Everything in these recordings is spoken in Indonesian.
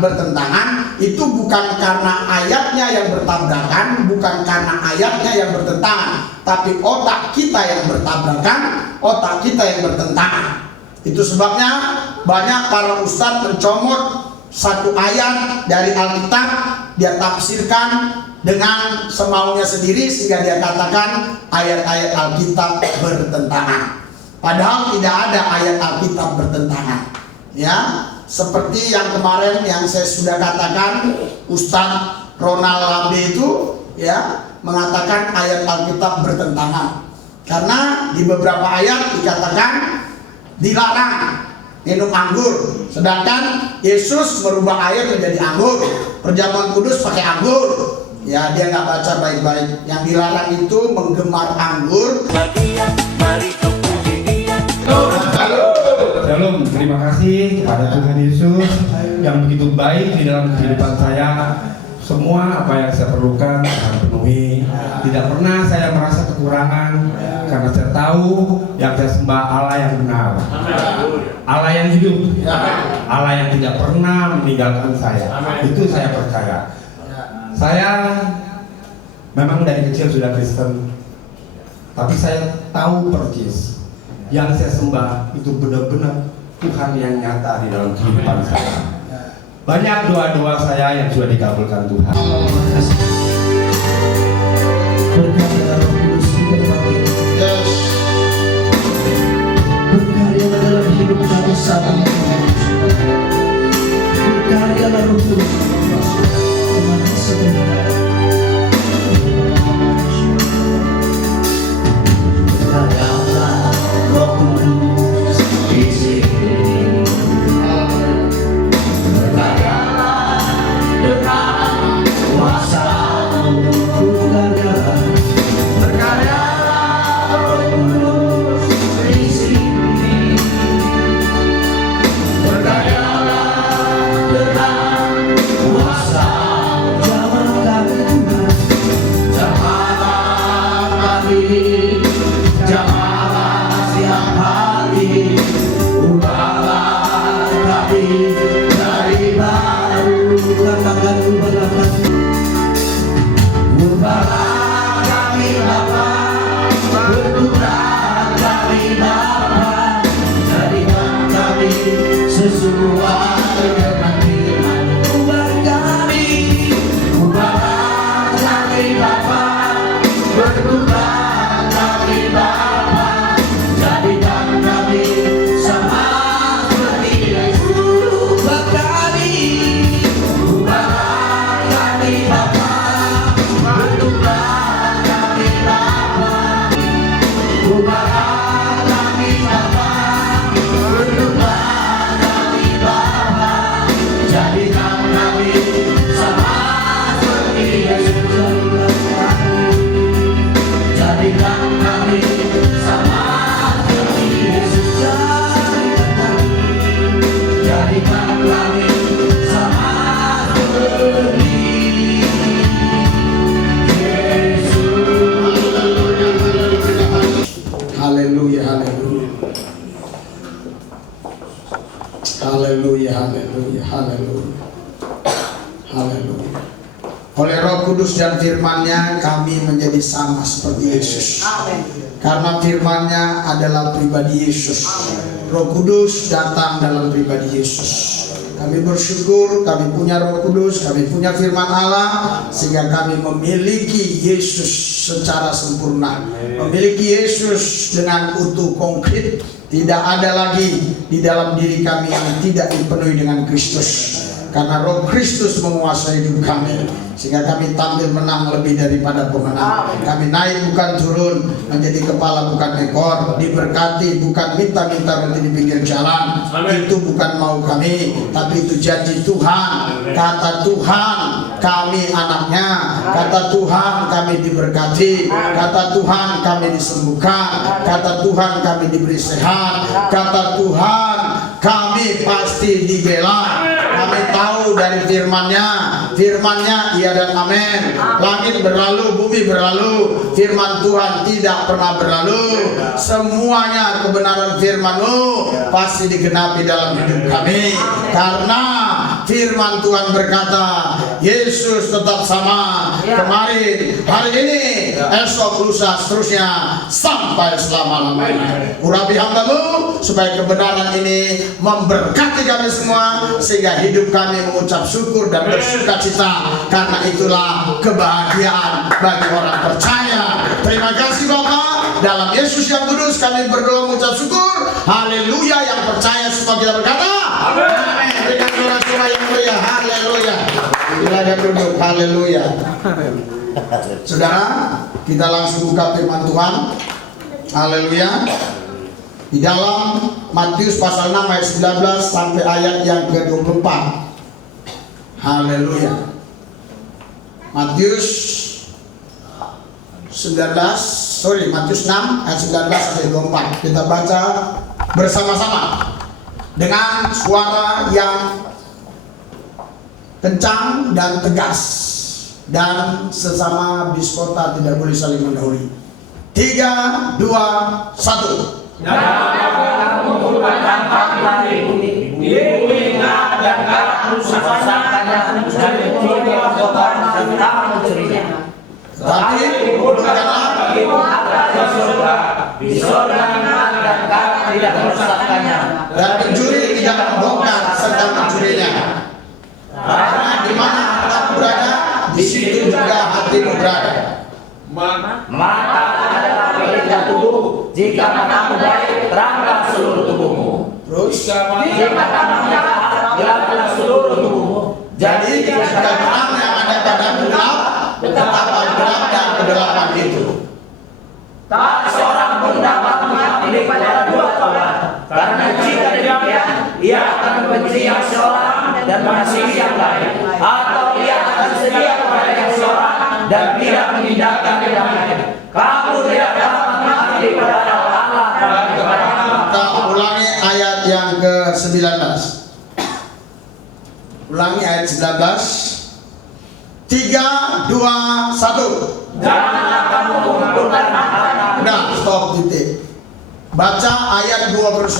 bertentangan, itu bukan karena ayatnya yang bertabrakan, bukan karena ayatnya yang bertentangan, tapi otak kita yang bertabrakan, otak kita yang bertentangan. Itu sebabnya banyak para ustadz mencomot satu ayat dari Alkitab, dia tafsirkan dengan semaunya sendiri sehingga dia katakan ayat-ayat Alkitab bertentangan. Padahal tidak ada ayat Alkitab bertentangan. Ya, seperti yang kemarin yang saya sudah katakan, Ustadz Ronald Lambe itu ya mengatakan ayat Alkitab bertentangan. Karena di beberapa ayat dikatakan dilarang minum anggur, sedangkan Yesus merubah air menjadi anggur. Perjamuan kudus pakai anggur. Ya, dia nggak baca baik-baik. Yang dilarang itu menggemar anggur. Shalom, terima kasih kepada Tuhan Yesus yang begitu baik di dalam kehidupan saya. Semua apa yang saya perlukan saya penuhi. Tidak pernah saya merasa kekurangan, karena saya tahu yang saya sembah Allah yang benar, Allah yang hidup, Allah yang tidak pernah meninggalkan saya. Itu saya percaya. Saya memang dari kecil sudah Kristen, tapi saya tahu persis yang saya sembah itu benar-benar Tuhan yang nyata di dalam kehidupan saya. Banyak doa-doa saya yang sudah dikabulkan Tuhan. Berkarya Roh Kudus di tempat ini. Berkarya dalam hidup kami saat ini. Berkarya Roh Kudus. Tuhan sebenarnya. Berkaryalah Roh Kudus di sini. Dengan kuasa-Mu berkaryalah Roh Kudus di sini. Berkaryalah dengan kuasa. Jamah kami Tuhan, jamah kami, jamah siang hari, ubahlah kami dari baru. Katakan ubahlah kami Bapa, berubah kami Bapa, jadikan kami sesuai dengan firman. Ubah kami Bapa, berubah kami Bapa, jadikan kami sama seperti Yesus. Ubah kami Bapa, berubah kami Bapa, ubah kami Bapa, berubah kami Bapa, jadikan kami sama seperti Yesus. Jadikan kami sama seperti Yesus. Jadikan kami sama seperti Haleluya, haleluya. Haleluya, haleluya, haleluya. Haleluya. Oleh Roh Kudus dan firman-Nya kami menjadi sama seperti Yesus. Karena firman-Nya adalah pribadi Yesus. Roh Kudus datang dalam pribadi Yesus. Kami bersyukur, kami punya Roh Kudus, kami punya firman Allah, sehingga kami memiliki Yesus secara sempurna, memiliki Yesus dengan utuh konkret. Tidak ada lagi di dalam diri kami yang tidak dipenuhi dengan Kristus, karena Roh Kristus menguasai hidup kami, sehingga kami tampil menang lebih daripada pemenang. Kami naik bukan turun, menjadi kepala bukan ekor, diberkati bukan minta-minta berhenti di pinggir jalan. Itu bukan mau kami, tapi itu janji Tuhan. Kata Tuhan, kami anaknya. Kata Tuhan, kami diberkati. Kata Tuhan, kami disembuhkan. Kata Tuhan, kami diberi sehat. Kata Tuhan, kami pasti dibela. Kami tahu dari firman-Nya, firman-Nya iya dan amin. Langit berlalu, bumi berlalu, firman Tuhan tidak pernah berlalu. Semuanya kebenaran firman-Mu pasti digenapi dalam hidup kami, karena firman Tuhan berkata, Yesus tetap sama kemarin, hari ini, esok, lusa, seterusnya sampai selama-lamanya. Urapi hambamu supaya kebenaran ini memberkati kami semua, sehingga hidup kami mengucap syukur dan bersuka cita, karena itulah kebahagiaan bagi orang percaya. Terima kasih Bapa, dalam Yesus yang kudus kami berdoa mengucap syukur. Haleluya. Yang percaya semua kita berkata amin. Berikan suara-suara yang meriah. Haleluya. Silakan duduk. Haleluya. Saudara, kita langsung buka firman Tuhan. Haleluya. Di dalam Matius pasal 6 ayat 19 sampai ayat yang ke-24. Haleluya. Matius 6 ayat 19 sampai 24. Kita baca bersama-sama dengan suara yang kencang dan tegas, dan sesama biskota tidak boleh saling mendahului. 3, 2, 1. Jangan mengumpulkan harta di bumi, ingat dan kamu susahkannya dan menjual kotor serta mencurinya. Tapi kumpulkanlah bagimu harta di surga, di surga dan kamu tidak merusakkannya, dan pencuri tidak membongkar serta mencurinya. Karena di mana hartamu berada, di situ juga hatimu berada. Mata adalah pelita tubuh. Jika matamu baik, teranglah seluruh tubuhmu. Terus, Jika matamu jahat, gelaplah seluruh tubuhmu. jadi jika terang yang ada padamu gelap, betapa gelapnya kegelapan itu. Tak seorang pun dapat mengabdi pada dua kawan, karena jika demikian, ia akan membenci yang seorang dan mengasihi yang lain, atau ia akan setia kepada yang seorang dan tidak mengindahkan yang lain. Kamu tidak dapat mengabdi pada Allah dan kepada Kita ulangi ayat yang ke-19. Ulangi ayat 19. 3, 2, 1. Janganlah kamu mengumpulkan harta. Udah, stop, titik. Baca ayat 28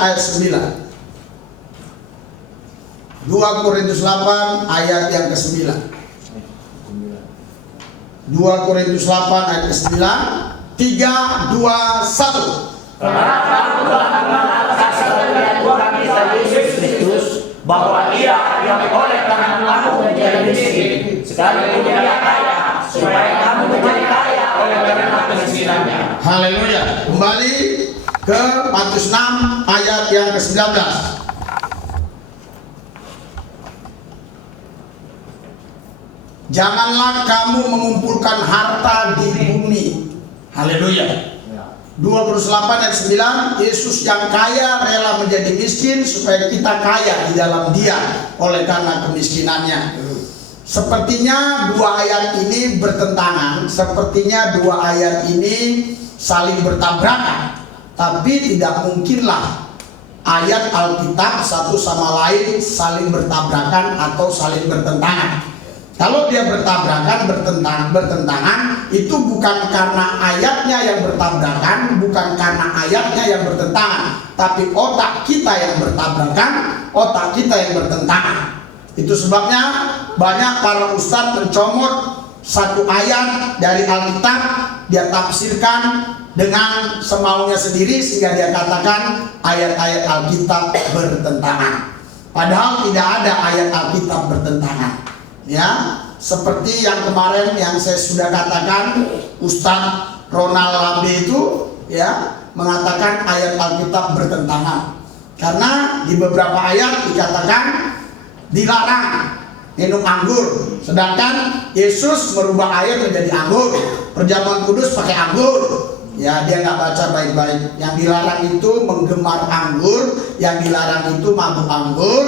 ayat 9. 2 Korintus 8 ayat yang ke-9. 2 Korintus 8 ayat ke-9. 3, 2, 1. Karena kamu telah mengenal kasih karunia Tuhan kita Yesus Kristus, bahwa Ia yang oleh karena kamu menjadi miskin, sekalipun Dia kaya, supaya kamu menjadi kaya oleh karena kemiskinannya. Haleluya. Kembali ke Matius 6 ayat yang ke-19. Janganlah kamu mengumpulkan harta di bumi. Haleluya. 28 ayat 9, Yesus yang kaya rela menjadi miskin supaya kita kaya di dalam Dia oleh karena kemiskinannya. Sepertinya dua ayat ini bertentangan, sepertinya dua ayat ini saling bertabrakan. Tapi tidak mungkinlah ayat Alkitab satu sama lain saling bertabrakan atau saling bertentangan. Kalau dia bertabrakan, bertentangan, itu bukan karena ayatnya yang bertabrakan, bukan karena ayatnya yang bertentangan, tapi otak kita yang bertabrakan, otak kita yang bertentangan. Itu sebabnya banyak para ustadz mencomot satu ayat dari Alkitab, dia tafsirkan dengan semaunya sendiri sehingga dia katakan ayat-ayat Alkitab bertentangan. Padahal tidak ada ayat Alkitab bertentangan. Ya, seperti yang kemarin yang saya sudah katakan, Ustadz Ronald Lambe itu ya mengatakan ayat Alkitab bertentangan karena di beberapa ayat dikatakan dilarang minum anggur, sedangkan Yesus merubah air menjadi anggur. Perjamuan kudus pakai anggur. Ya, dia nggak baca baik-baik. Yang dilarang itu menggemar anggur, yang dilarang itu mabuk anggur,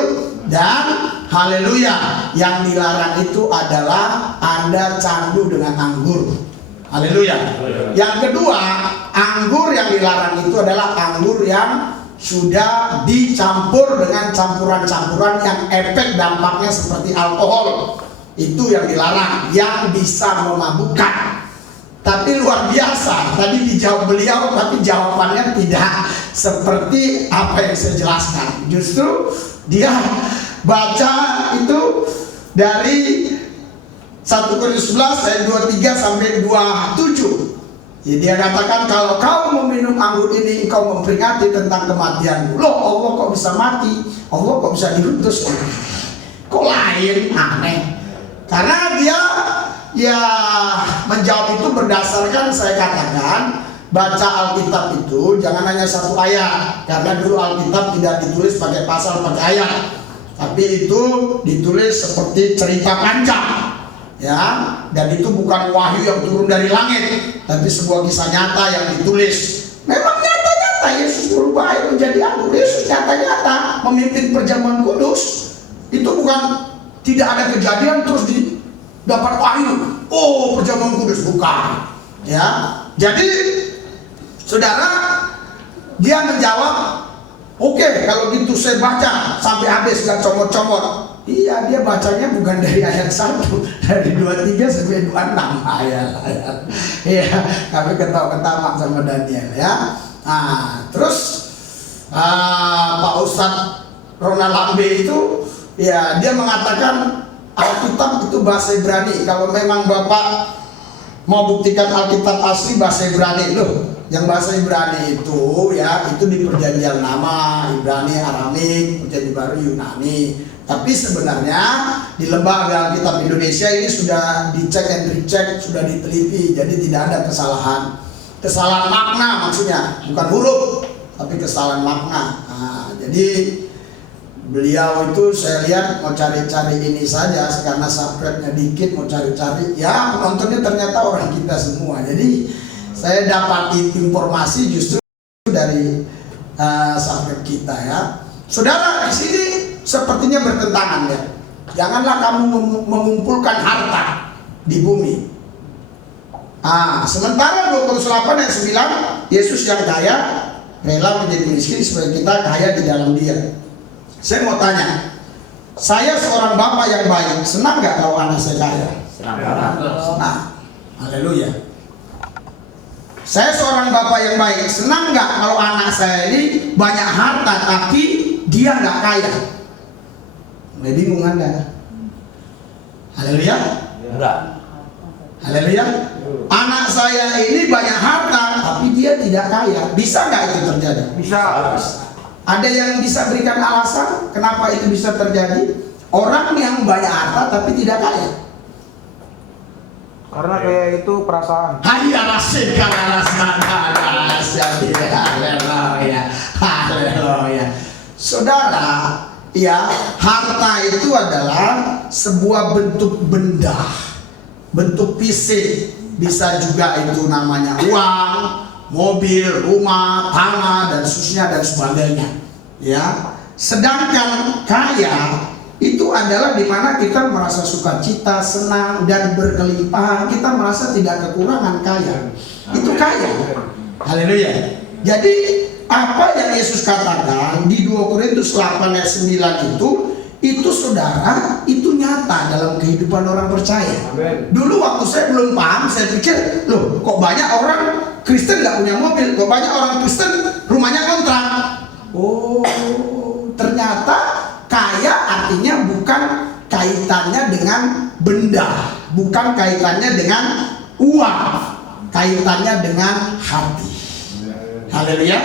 dan haleluya, yang dilarang itu adalah Anda candu dengan anggur. Haleluya. Yang kedua, anggur yang dilarang itu adalah anggur yang sudah dicampur dengan campuran-campuran yang efek dampaknya seperti alkohol. Itu yang dilarang, yang bisa memabukkan. Tapi luar biasa, tadi dijawab beliau, tapi jawabannya tidak seperti apa yang saya jelaskan. Justru dia baca itu dari 1 Korintus 11 ayat 23 sampai 27. Jadi dia katakan, kalau kau meminum anggur ini, kau memperingati tentang kematianmu. Loh, Allah kok bisa mati? Allah kok bisa diutus? Kok lain? Aneh. Karena dia ya menjawab itu berdasarkan, saya katakan, baca Alkitab itu jangan hanya satu ayat. Karena dulu Alkitab tidak ditulis pakai pasal, pakai ayat, tapi itu ditulis seperti cerita panjang, ya. Dan itu bukan wahyu yang turun dari langit, tapi sebuah kisah nyata yang ditulis. Memang nyata-nyata Yesus berubah air menjadi anggur. Yesus nyata-nyata memimpin perjamuan kudus. Itu bukan tidak ada kejadian terus dapat wahyu, oh perjamuan kudus, bukan, ya. Jadi saudara, dia menjawab, oke, kalau gitu saya baca sampai habis, gak comot-comot. Iya, dia bacanya bukan dari ayat 1, dari 23 sampai 26 ayat. Iya, kami ketawa-ketawa sama Daniel, ya. Nah, terus Pak Ustadz Ronald Lambe itu, ya, dia mengatakan Alkitab itu bahasa Ibrani. Kalau memang Bapak mau buktikan Alkitab asli bahasa Ibrani, loh, yang bahasa Ibrani itu, ya, itu di perjanjian lama, Ibrani, Aramik, perjanjian baru Yunani. Tapi sebenarnya di lembaga Alkitab Indonesia ini sudah dicek and recheck, sudah diteliti, jadi tidak ada kesalahan makna, maksudnya bukan huruf, tapi kesalahan makna. Nah, jadi beliau itu saya lihat mau cari-cari ini saja, karena subscribe-nya dikit, mau cari-cari, ya penontonnya ternyata orang kita semua. Jadi saya dapat informasi justru dari subscribe kita, ya. Saudara, di sini sepertinya bertentangan, ya. Janganlah kamu mengumpulkan harta di bumi. Sementara 2 Korintus 8 ayat 9, Yesus yang kaya rela menjadi miskin supaya kita kaya di dalam Dia. Saya mau tanya, saya seorang bapak yang baik, senang gak kalau anak saya kaya? Senang. Haleluya. Saya seorang bapak yang baik, senang gak kalau anak saya ini banyak harta tapi dia gak kaya? Mulai bingung Anda? Haleluya. Enggak. Haleluya. Anak saya ini banyak harta tapi dia tidak kaya. Bisa gak itu terjadi? Bisa. Ada yang bisa berikan alasan kenapa itu bisa terjadi? Orang yang banyak harta tapi tidak kaya. Karena kayak itu perasaan. Haleluya. Haleluya. Saudara, ya, harta itu adalah sebuah bentuk benda, bentuk fisik. Bisa juga itu namanya uang, mobil, rumah, tanah, dan seterusnya dan sebagainya, ya. Sedangkan kaya itu adalah dimana kita merasa sukacita, senang, dan berkelimpahan. Kita merasa tidak kekurangan kaya. Itu kaya. Haleluya. Jadi apa yang Yesus katakan di 2 Korintus 8 ayat 9 itu saudara, itu nyata dalam kehidupan orang percaya. Dulu waktu saya belum paham, saya pikir, loh, kok banyak orang Kristen gak punya mobil, kok banyak orang Kristen rumahnya kontrak. Oh, ternyata kaya artinya bukan kaitannya dengan benda, bukan kaitannya dengan uang, kaitannya dengan hati. Haleluya.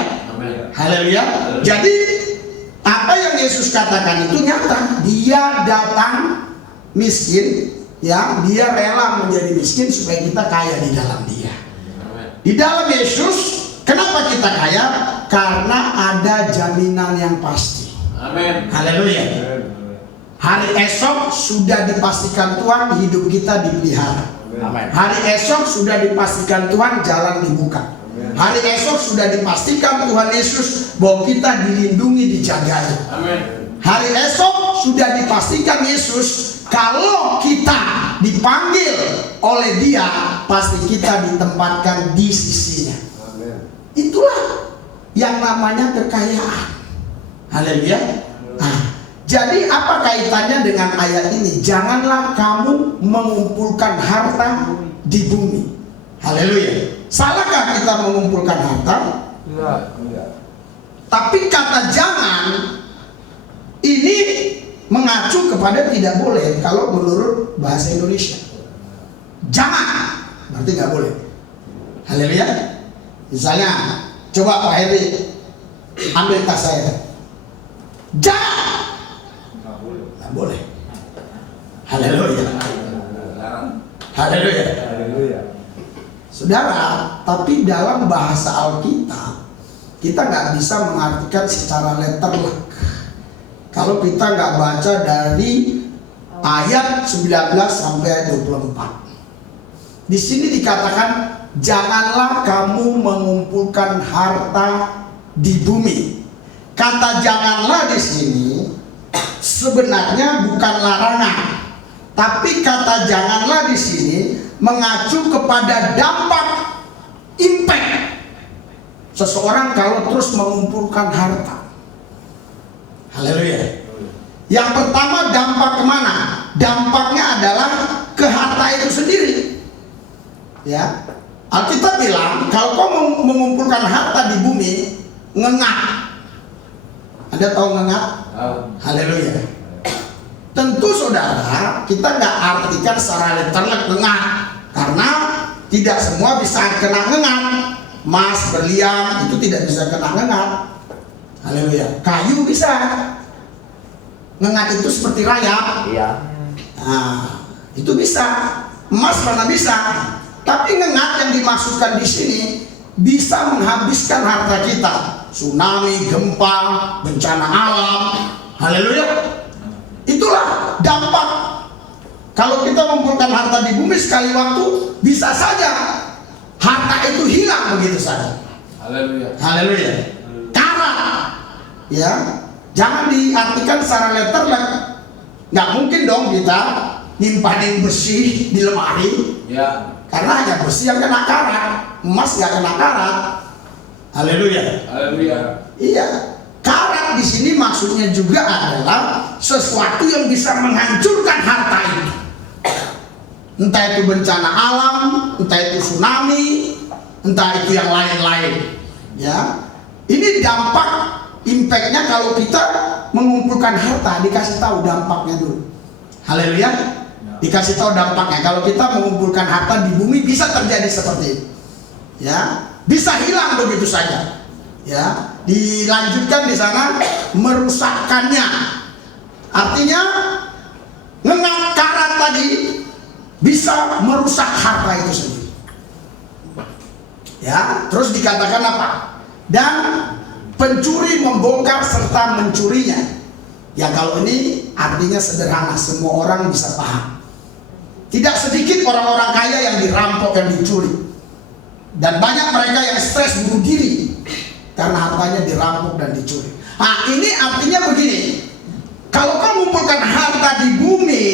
Haleluya. Jadi apa yang Yesus katakan itu nyata. Dia datang miskin, ya, dia rela menjadi miskin supaya kita kaya di dalam Dia. Di dalam Yesus, kenapa kita kaya? Karena ada jaminan yang pasti. Amin. Haleluya. Hari esok sudah dipastikan Tuhan hidup kita dipelihara. Amin. Hari esok sudah dipastikan Tuhan jalan dibuka. Hari esok sudah dipastikan Tuhan Yesus bahwa kita dilindungi, dijagai. Amin. Hari esok sudah dipastikan Yesus kalau kita dipanggil oleh Dia, pasti kita ditempatkan di sisinya. Itulah yang namanya kekayaan. Haleluya. Jadi apa kaitannya dengan ayat ini? Janganlah kamu mengumpulkan harta di bumi. Haleluya. Salahkah kita mengumpulkan harta? Tapi kata jangan ini mengacu kepada tidak boleh kalau menurut bahasa Indonesia. Jangan berarti nggak boleh. Haleluya. Misalnya, coba Pak Heri ambil tas saya. Jangan. Nggak boleh. Haleluya. Haleluya. Saudara, tapi dalam bahasa Alkitab kita nggak bisa mengartikan secara letterlek. Kalau kita nggak baca dari ayat 19 sampai 24. Di sini dikatakan janganlah kamu mengumpulkan harta di bumi. Kata janganlah di sini sebenarnya bukan larangan, tapi kata janganlah di sini mengacu kepada dampak, impact seseorang kalau terus mengumpulkan harta. Haleluya. Yang pertama dampak kemana? Dampaknya adalah ke harta itu sendiri. Ya, Alkitab bilang kalau kau mengumpulkan harta di bumi, ngengat. Anda tahu ngengat? Haleluya. Tentu saudara, kita nggak artikan secara literal ngengat, karena tidak semua bisa kena ngengat. Emas, berlian itu tidak bisa kena ngengat. Haleluya. Kayu bisa. Ngengat itu seperti rayap. Iya. Nah, itu bisa. Emas mana bisa. Tapi ngengat yang dimaksudkan di sini bisa menghabiskan harta kita. Tsunami, gempa, bencana alam. Haleluya. Itulah dampak. Kalau kita mengumpulkan harta di bumi sekali waktu, bisa saja harta itu hilang begitu saja. Haleluya. Haleluya. Karat, ya, jangan diartikan secara letterlek. Nggak mungkin dong kita nyimpanin bersih di lemari. Ya. Karena hanya bersih yang kena karat, emas nggak kena karat. Haleluya. Haleluya. Iya. Karat di sini maksudnya juga adalah sesuatu yang bisa menghancurkan harta itu. Entah itu bencana alam, entah itu tsunami, entah itu yang lain-lain. Ya, ini dampak, impactnya kalau kita mengumpulkan harta, dikasih tahu dampaknya dulu. Haleluya, dikasih tahu dampaknya. Kalau kita mengumpulkan harta di bumi bisa terjadi seperti itu. Ya, bisa hilang begitu saja. Ya, dilanjutkan di sana merusakkannya. Artinya ngengat karat tadi bisa merusak harta itu sendiri. Ya, terus dikatakan apa? Dan pencuri membongkar serta mencurinya. Ya, kalau ini artinya sederhana, semua orang bisa paham. Tidak sedikit orang-orang kaya yang dirampok, yang dicuri. Dan banyak mereka yang stres bunuh diri karena hartanya dirampok dan dicuri. Nah, ini artinya begini. Kalau kamu mengumpulkan harta di bumi,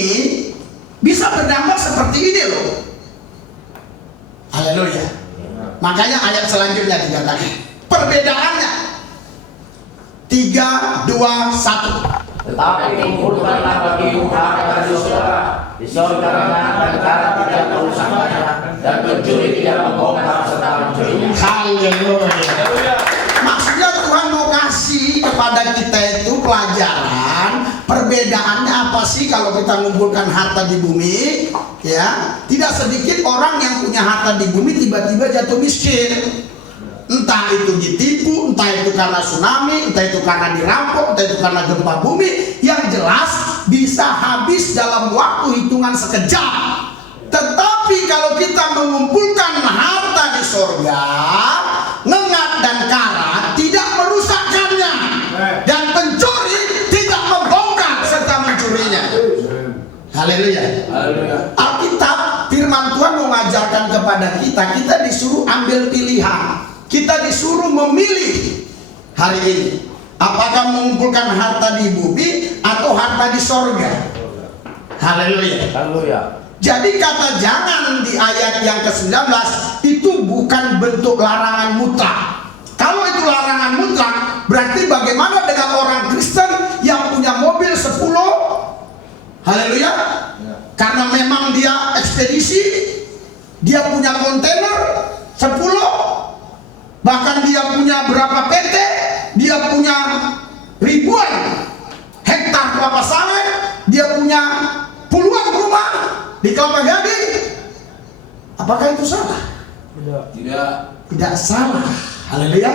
bisa berdampak seperti ini loh. Haleluya. Makanya ayat selanjutnya dikatakan perbedaannya 3, 2, 1. Tetapi kumpulkanlah bagimu harta di surga. Di surga dan karat tidak merusaknya, dan pencuri tidak membongkar serta mencurinya. Haleluya. Maksudnya Tuhan mau kasih kepada kita itu pelajaran. Perbedaannya apa sih kalau kita mengumpulkan harta di bumi? Ya, tidak sedikit orang yang punya harta di bumi tiba-tiba jatuh miskin. Entah itu ditipu, entah itu karena tsunami, entah itu karena dirampok, entah itu karena gempa bumi. Yang jelas bisa habis dalam waktu hitungan sekejap. Tetapi kalau kita mengumpulkan harta di surga, ngengat dan karat tidak merusakkannya, dan pencuri tidak membongkar serta mencurinya. Haleluya. Alkitab, firman Tuhan mengajarkan kepada kita, kita disuruh ambil pilihan. Kita disuruh memilih hari ini, apakah mengumpulkan harta di bumi atau harta di sorga. Haleluya. Jadi kata jangan di ayat yang ke-19 itu bukan bentuk larangan mutlak. Kalau itu larangan mutlak, berarti bagaimana dengan orang Kristen yang punya mobil 10? Haleluya. Karena memang dia ekspedisi, dia punya kontainer 10, bahkan dia punya berapa PT, dia punya ribuan hektar kelapa sawit, dia punya puluhan rumah di Kelapa Gading. Apakah itu salah? Tidak salah. Haleluya.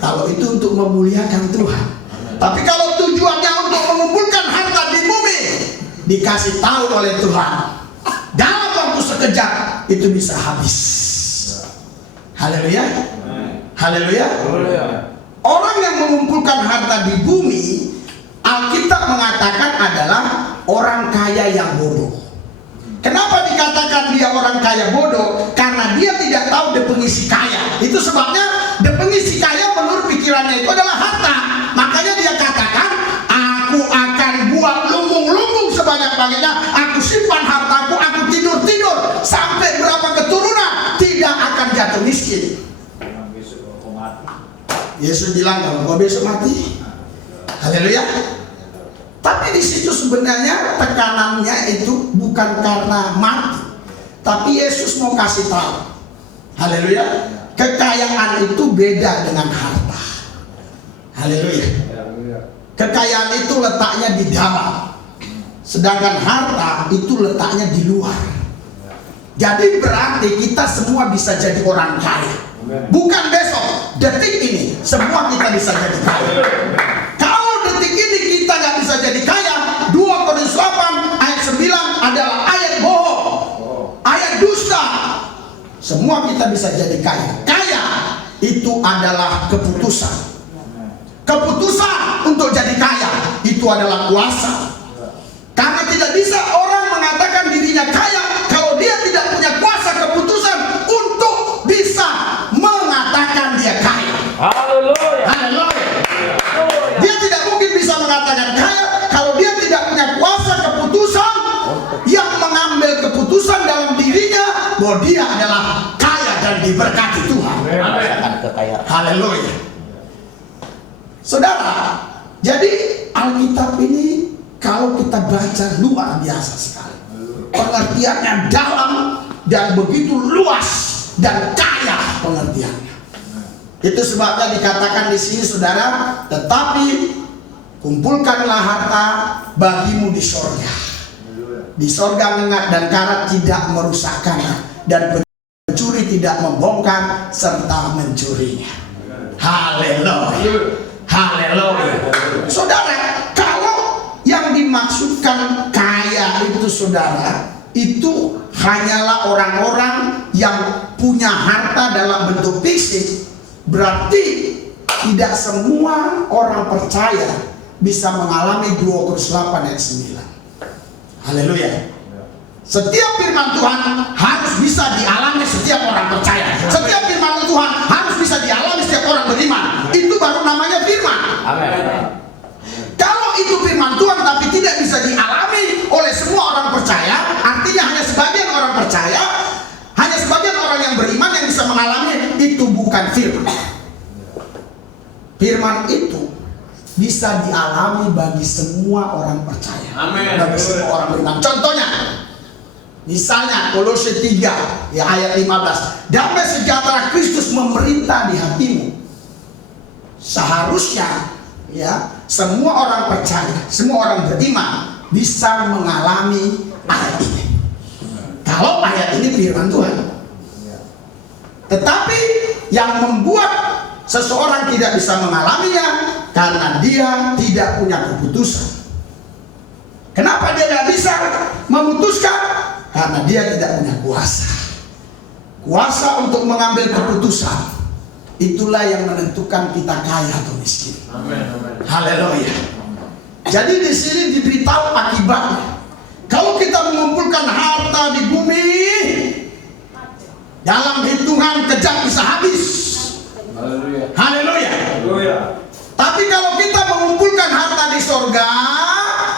Kalau itu untuk memuliakan Tuhan. Tapi kalau tujuannya untuk mengumpulkan harta di bumi, dikasih tahu oleh Tuhan, dalam waktu sekejap itu bisa habis. Haleluya. Haleluya. Orang yang mengumpulkan harta di bumi, Alkitab mengatakan adalah orang kaya yang bodoh. Kenapa dikatakan dia orang kaya bodoh? Karena dia tidak tahu definisi kaya. Itu sebabnya definisi kaya menurut pikirannya itu adalah harta. Makanya dia katakan, aku akan buat lumbung-lumbung sebanyak-banyaknya, aku simpan hartaku, aku tidur-tidur sampai berapa keturunan tidak akan jatuh miskin. Yesus bilang, kalau kau besok mati. Haleluya. Tapi di situ sebenarnya tekanannya itu bukan karena mati, tapi Yesus mau kasih tahu, haleluya, kekayaan itu beda dengan harta. Haleluya. Kekayaan itu letaknya di dalam, sedangkan harta itu letaknya di luar. Jadi berarti kita semua bisa jadi orang kaya. Bukan besok, detik ini semua kita bisa jadi kaya. Kalau detik ini kita nggak bisa jadi kaya, 2 Korintus 8 ayat 9 adalah ayat bohong, ayat dusta. Semua kita bisa jadi kaya. Kaya itu adalah keputusan. Keputusan untuk jadi kaya itu adalah kuasa. Karena tidak bisa orang mengatakan dirinya kaya kalau dia tidak punya kuasa keputusan untuk bisa mengatakan dia kaya. Haleluya. Haleluya. Dia tidak mungkin bisa mengatakan kaya kalau dia tidak punya kuasa keputusan yang mengambil keputusan dalam dirinya bahwa dia adalah kaya dan diberkati Tuhan. Haleluya. Saudara, jadi Alkitab ini kalau kita baca luar biasa sekali. Pengertiannya dalam dan begitu luas dan kaya pengertiannya. Itu sebabnya dikatakan di sini, saudara, tetapi kumpulkanlah harta bagimu di sorga. Di sorga mengat dan karat tidak merusakkannya, dan pencuri tidak membongkar serta mencurinya. Haleluya. Haleluya. Saudara, kalau yang dimaksudkan kaya itu, saudara, itu hanyalah orang-orang yang punya harta dalam bentuk fisik. Berarti tidak semua orang percaya bisa mengalami 2 Korintus 8 ayat 9. Haleluya. Setiap firman Tuhan harus bisa dialami setiap orang percaya. Setiap firman Tuhan harus bisa dialami setiap orang beriman. Itu baru namanya firman. Amin. Kalau itu firman Tuhan tapi tidak bisa dialami oleh semua orang percaya, artinya hanya sebagian orang percaya, hanya sebagian orang yang beriman yang bisa mengalami, itu bukan firman. Firman itu bisa dialami bagi semua orang percaya. Amin. Bagi semua orang beriman. Contohnya, misalnya Kolose 3 ya ayat 15, damai sejahtera Kristus memerintah di hatimu. Seharusnya ya semua orang percaya, semua orang beriman bisa mengalami ayat ini. Kalau ayat ini firman Tuhan. Tetapi yang membuat seseorang tidak bisa mengalaminya karena dia tidak punya keputusan. Kenapa dia tidak bisa memutuskan? Karena dia tidak punya kuasa. Kuasa untuk mengambil keputusan, itulah yang menentukan kita kaya atau miskin. Haleluya. Jadi di sini diberitahu akibatnya. Kalau kita mengumpulkan harta di bumi, dalam hitungan kejap bisa habis. Haleluya. Tapi kalau kita mengumpulkan harta di sorga,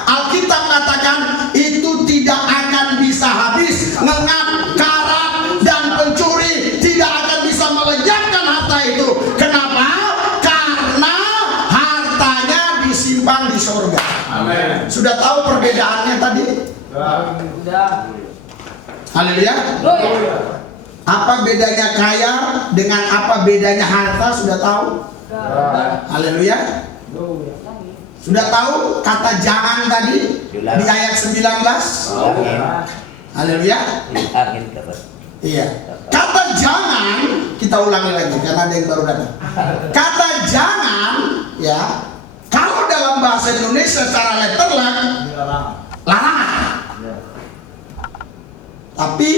Alkitab katakan itu tidak akan bisa habis. Ngengat, karat, dan pencuri tidak akan bisa melenyapkan harta itu. Kenapa? Karena hartanya disimpan di sorga. Amin. Sudah tahu perbedaannya tadi? Sudah. Haleluya. Apa bedanya kaya dengan apa bedanya harta? Sudah tahu? Haleluya. Sudah tahu kata jangan tadi di ayat 19? Haleluya. Iya. Kata jangan, kita ulangi lagi karena ada yang baru datang. Kata jangan, ya, kalau dalam bahasa Indonesia secara letterlek larangan. Tapi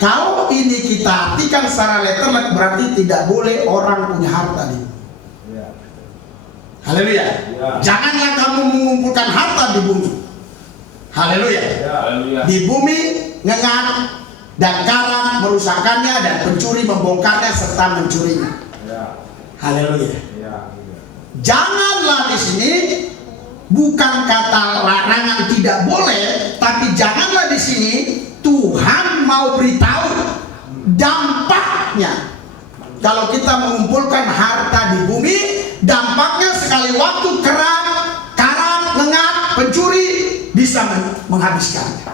kalau ini kita artikan secara letterlek berarti tidak boleh orang punya harta di. Haleluya. Janganlah kamu mengumpulkan harta di bumi. Haleluya. Di bumi ngengat dan karat merusakkannya dan pencuri membongkarnya serta mencurinya. Haleluya. Janganlah di sini bukan kata larangan tidak boleh, tapi janganlah di sini Tuhan mau beritahu dampaknya. Kalau kita mengumpulkan harta di bumi, dampaknya sekali waktu karat, ngengat, pencuri bisa menghabiskannya.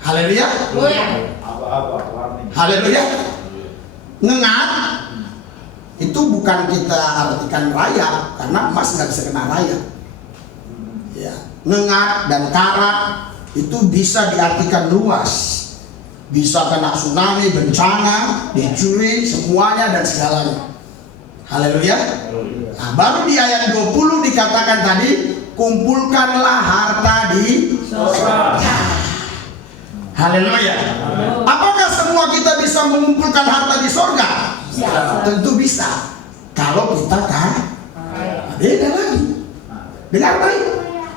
Haleluya. Haleluya. Ngengat itu bukan kita artikan rayap, karena emas nggak bisa kena rayap. Ya, ngengat dan karat itu bisa diartikan luas. Bisa kena tsunami, bencana, dicuri, semuanya dan segalanya. Haleluya. Nah, baru di ayat 20 dikatakan tadi, kumpulkanlah harta di surga. Haleluya. Apakah semua kita bisa mengumpulkan harta di surga? Tentu bisa. Kalau kita kaya. Beda lagi. Dengar baik.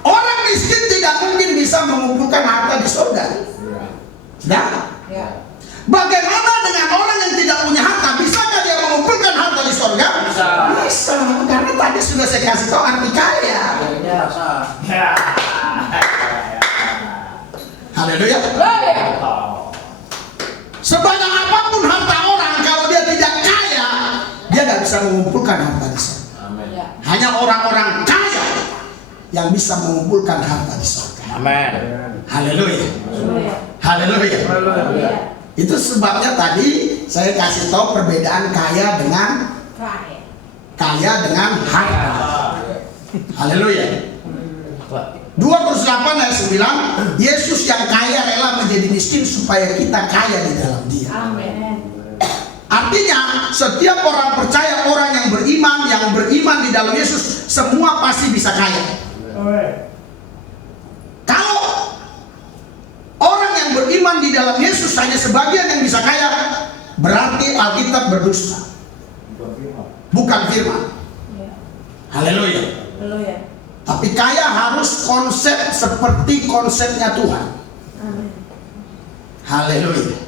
Orang miskin tidak mungkin bisa mengumpulkan harta di surga. Sudah? Bagaimana dengan orang yang tidak punya harta? Bisakah dia mengumpulkan harta di surga? Bisa. Karena tadi sudah saya kasih tahu arti kaya. Haleluya. Sebanyak apapun harta orang, kalau dia tidak kaya, dia tidak bisa mengumpulkan harta di surga. Hanya orang-orang kaya yang bisa mengumpulkan harta di surga. Amin. Haleluya. Haleluya. Itu sebabnya tadi saya kasih tahu perbedaan kaya dengan harta. Haleluya. 2 Korintus 8 ayat 9, Yesus yang kaya rela menjadi miskin supaya kita kaya di dalam Dia. Artinya setiap orang percaya, orang yang beriman di dalam Yesus, semua pasti bisa kaya. Kalau orang yang beriman di dalam Yesus hanya sebagian yang bisa kaya, berarti Alkitab berdusta, bukan firman. Haleluya. Tapi kaya harus konsep seperti konsepnya Tuhan. Haleluya.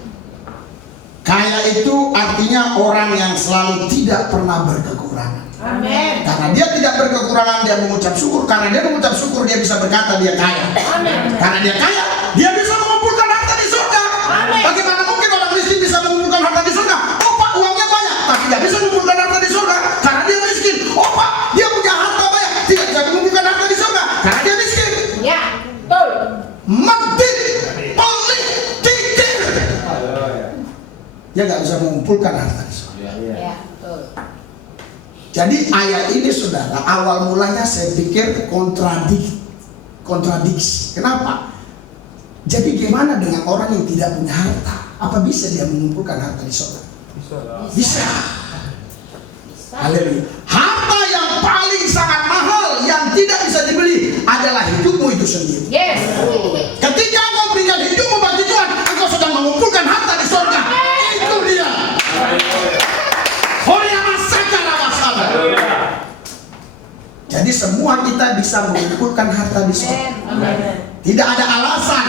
Kaya itu artinya orang yang selalu tidak pernah berkekurangan. Amin. Karena dia tidak berkekurangan, dia mengucap syukur. Karena dia mengucap syukur, dia bisa berkata dia kaya. Amin. Karena dia kaya, dia bisa mengumpulkan harta di surga. Amin. Bagaimana mungkin orang miskin bisa mengumpulkan harta di surga? Oh Pak, uangnya banyak, tapi tidak bisa mengumpulkan harta di surga karena dia miskin. Oh Pak, dia punya harta banyak, tidak bisa mengumpulkan harta di surga karena dia miskin. Ya, betul. Mati, pelit, kikir. Dia nggak bisa mengumpulkan harta di surga. Ya, betul. Jadi ayat ini saudara, awal mulanya saya pikir kontradiksi. Kenapa? Jadi gimana dengan orang yang tidak punya harta? Apa bisa dia mengumpulkan harta di surga? Bisa. Haleluya. Harta yang paling sangat mahal yang tidak bisa dibeli adalah hidupmu itu sendiri. Yes. Ketika engkau berikan hidupmu bagi Tuhan, engkau sedang mengumpulkan harta di surga. Itu dia. Jadi semua kita bisa mengumpulkan harta di surga. Tidak ada alasan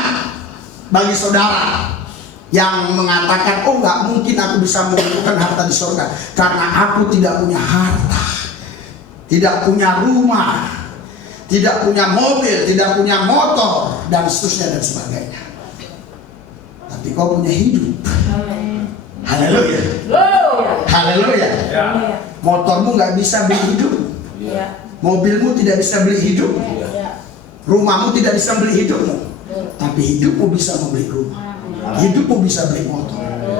bagi saudara yang mengatakan, oh nggak mungkin aku bisa mengumpulkan harta di surga karena aku tidak punya harta, tidak punya rumah, tidak punya mobil, tidak punya motor, dan seterusnya dan sebagainya. Tapi kau punya hidup. Haleluya. Haleluya. Motormu nggak bisa beli hidup. Mobilmu tidak bisa beli hidup. Rumahmu tidak bisa beli hidupmu. Tapi hidupmu bisa membeli rumah. Hidupmu bisa beli motor.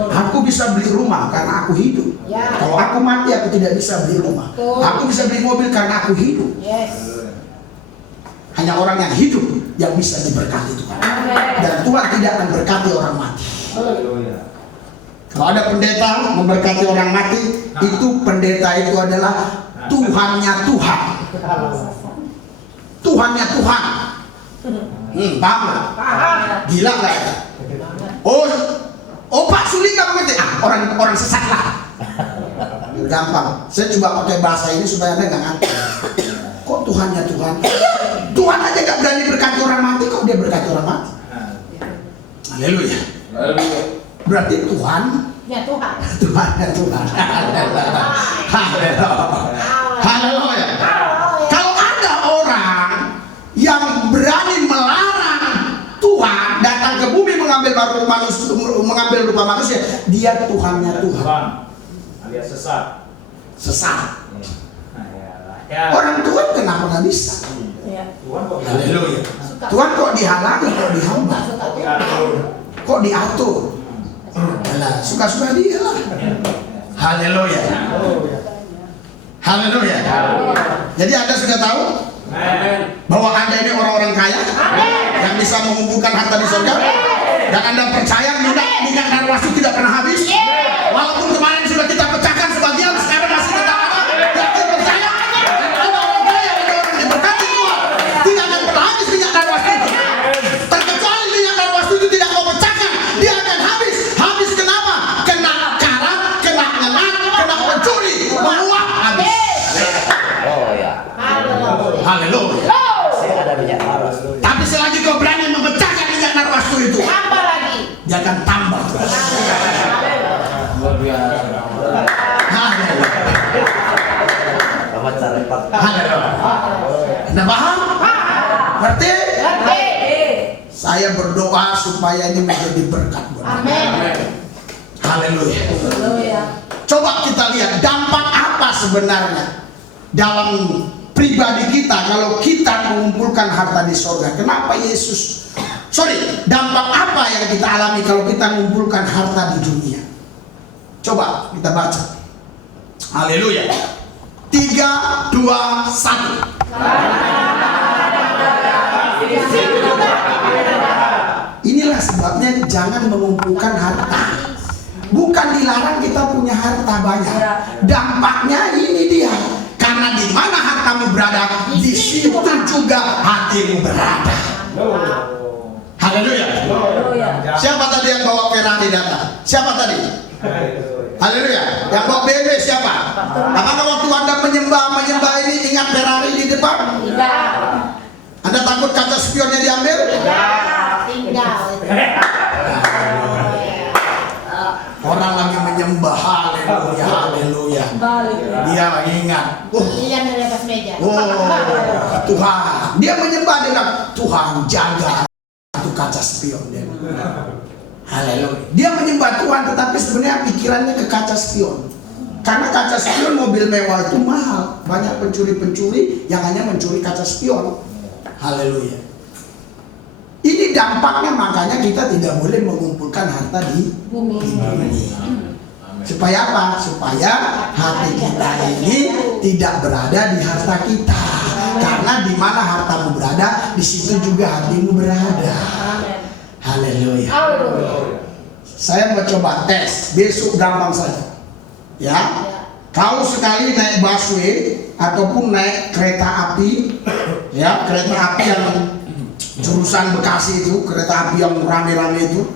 Aku bisa beli rumah karena aku hidup. Ya. Kalau aku mati, aku tidak bisa beli rumah. Betul. Aku bisa beli mobil karena aku hidup. Yes. Hanya orang yang hidup yang bisa diberkati Tuhan. Amen. Dan Tuhan tidak akan berkati orang mati. Kalau ada pendeta memberkati orang mati, itu pendeta itu adalah Tuhannya Tuhan. Tuhannya Tuhan. Paham nggak? Gila nggak? Oh Pak Suli nggak mengerti? Orang sesat lah. Gampang. Saya coba pakai bahasa ini supaya Anda nggak ngantuk. Kok Tuhannya Tuhan? Tuhan aja nggak berani berkati orang mati, kok dia berkati orang mati? Haleluya. Berarti Tuhan. Ya Tuhan. Tuhannya Tuhan. Haleluya. Kalau ada orang yang berani melarang Tuhan datang ke bumi mengambil rupa manusia, dia Tuhannya Tuhan. Alias sesat. Sesat. Ya. Orang Tuhan kenapa nggak bisa? Ya. Tuhan kok bisa? Haleluya. Tuhan kok dihalangi, kok dihambat, kok diatur? Nah, suka-suka dia lah. Haleluya. Haleluya. Jadi Anda sudah tahu bahwa Anda ini orang-orang kaya yang bisa mengumpulkan harta di surga, dan Anda percaya minyak dan wastu tidak pernah habis. Walaupun kemarin sudah kita pecahkan sebagian, sekarang masih tetap ada. Yakin percaya? Ada orang kaya, ada orang diberkati Tuhan, tidak akan pernah habis minyak dan wastu itu. Terkecuali minyak dan wastu itu tidak kau pecahkan, dia akan habis. Habis kenapa? Kena karat, kena ngenat, kena pencuri, menguap, habis. Oh ya. Haleluya. Saya ada minyak paras. Tapi selagi kau berani memecahkan minyak dan wastu itu, Tambah lagi. dia akan tambah. Luar biasa. Haleluya. Haleluya. Anda paham? Ngerti? Ngerti. Saya berdoa supaya ini menjadi berkat buat Anda. Amin. Haleluya. Haleluya. Coba kita lihat dampak apa sebenarnya dalam pribadi kita kalau kita mengumpulkan harta di surga. Kenapa Yesus? Dampak apa yang kita alami kalau kita mengumpulkan harta di dunia? Coba kita baca. Haleluya. 3, 2, 1. Inilah sebabnya jangan mengumpulkan harta. Bukan dilarang kita punya harta banyak. Dampaknya ini dia. Karena di mana hartamu berada, di situ juga hatimu berada. Haleluya. Siapa tadi yang bawa Ferrari datang? Siapa tadi? Haleluya. Yang bawa BMW siapa? Apakah waktu Anda menyembah ini ingat Ferrari di depan? Tidak. Anda takut kaca spionnya diambil? Tinggal. Orang lagi menyembah, haleluya, haleluya. Dia ingat, Pilihan dari atas meja. Tuhan. Dia menyembah, dia bilang, Tuhan jaga itu kaca spion dia. Haleluya. Dia menyembah Tuhan, tetapi sebenarnya pikirannya ke kaca spion. Karena kaca spion mobil mewah itu mahal. Banyak pencuri-pencuri yang hanya mencuri kaca spion. Haleluya. Ini dampaknya, makanya kita tidak boleh mengumpulkan harta di Bumi. Supaya apa? Supaya hati kita ini tidak berada di harta kita. Karena di mana hartamu berada, di situ juga hatimu berada. Haleluya. Saya mau coba tes, besok gampang saja. Ya. Kau sekali naik busway ataupun naik kereta api, ya, kereta api yang jurusan Bekasi itu, kereta api yang rame-rame itu,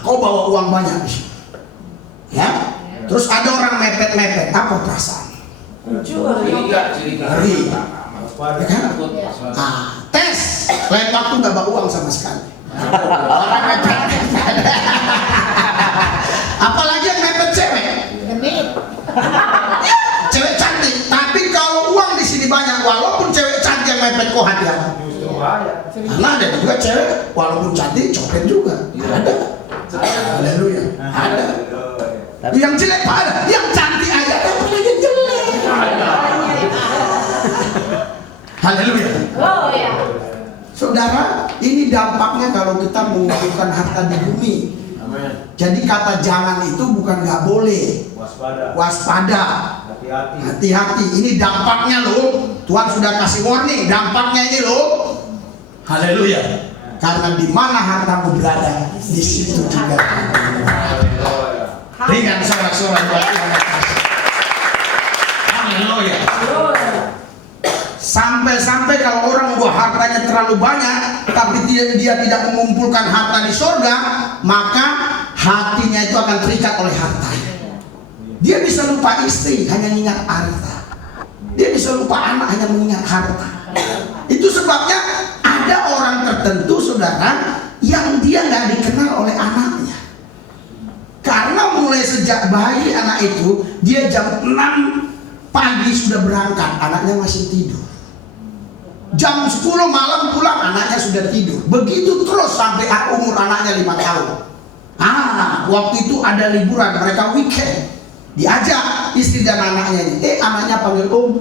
kau bawa uang banyak, ya, terus ada orang mepet-mepet, apa perasaan? Ngeri, ya kan? Tes, lain waktu nggak bawa uang sama sekali. Orang mepet, apalagi yang mepet cewek. Cewek cantik, tapi kalau uang di sini banyak, walaupun cewek cantik yang mepet, kok hati-hati. Karena ada juga cewek walaupun cantik copet juga. Ada. Haleluya. Ada. Yang jelek pak ada, yang cantik aja apalagi jelek. Haleluya. Saudara, ini dampaknya kalau kita mengumpulkan harta di bumi. Jadi kata jangan itu bukan nggak boleh. Waspada. Hati-hati. Ini dampaknya loh. Tuhan sudah kasih warning. Dampaknya ini loh. Haleluya. Karena di mana hartamu berada, di situ juga. Ringan sorak-sorak buat Tuhan. Haleluya. Sampai-sampai kalau orang buat hartanya terlalu banyak, tapi dia tidak mengumpulkan harta di sorga, maka hatinya itu akan terikat oleh hartanya. Dia bisa lupa istri, hanya mengingat harta. Dia bisa lupa anak, hanya mengingat harta. Itu sebabnya ada orang tertentu, saudara, yang dia nggak dikenal oleh anaknya. Karena mulai sejak bayi anak itu, dia jam 6 pagi sudah berangkat, anaknya masih tidur. Jam 10 malam pulang, anaknya sudah tidur. Begitu terus sampai umur anaknya 5 tahun. Waktu itu ada liburan, mereka weekend. Diajak istri dan anaknya ini. Anaknya panggil om.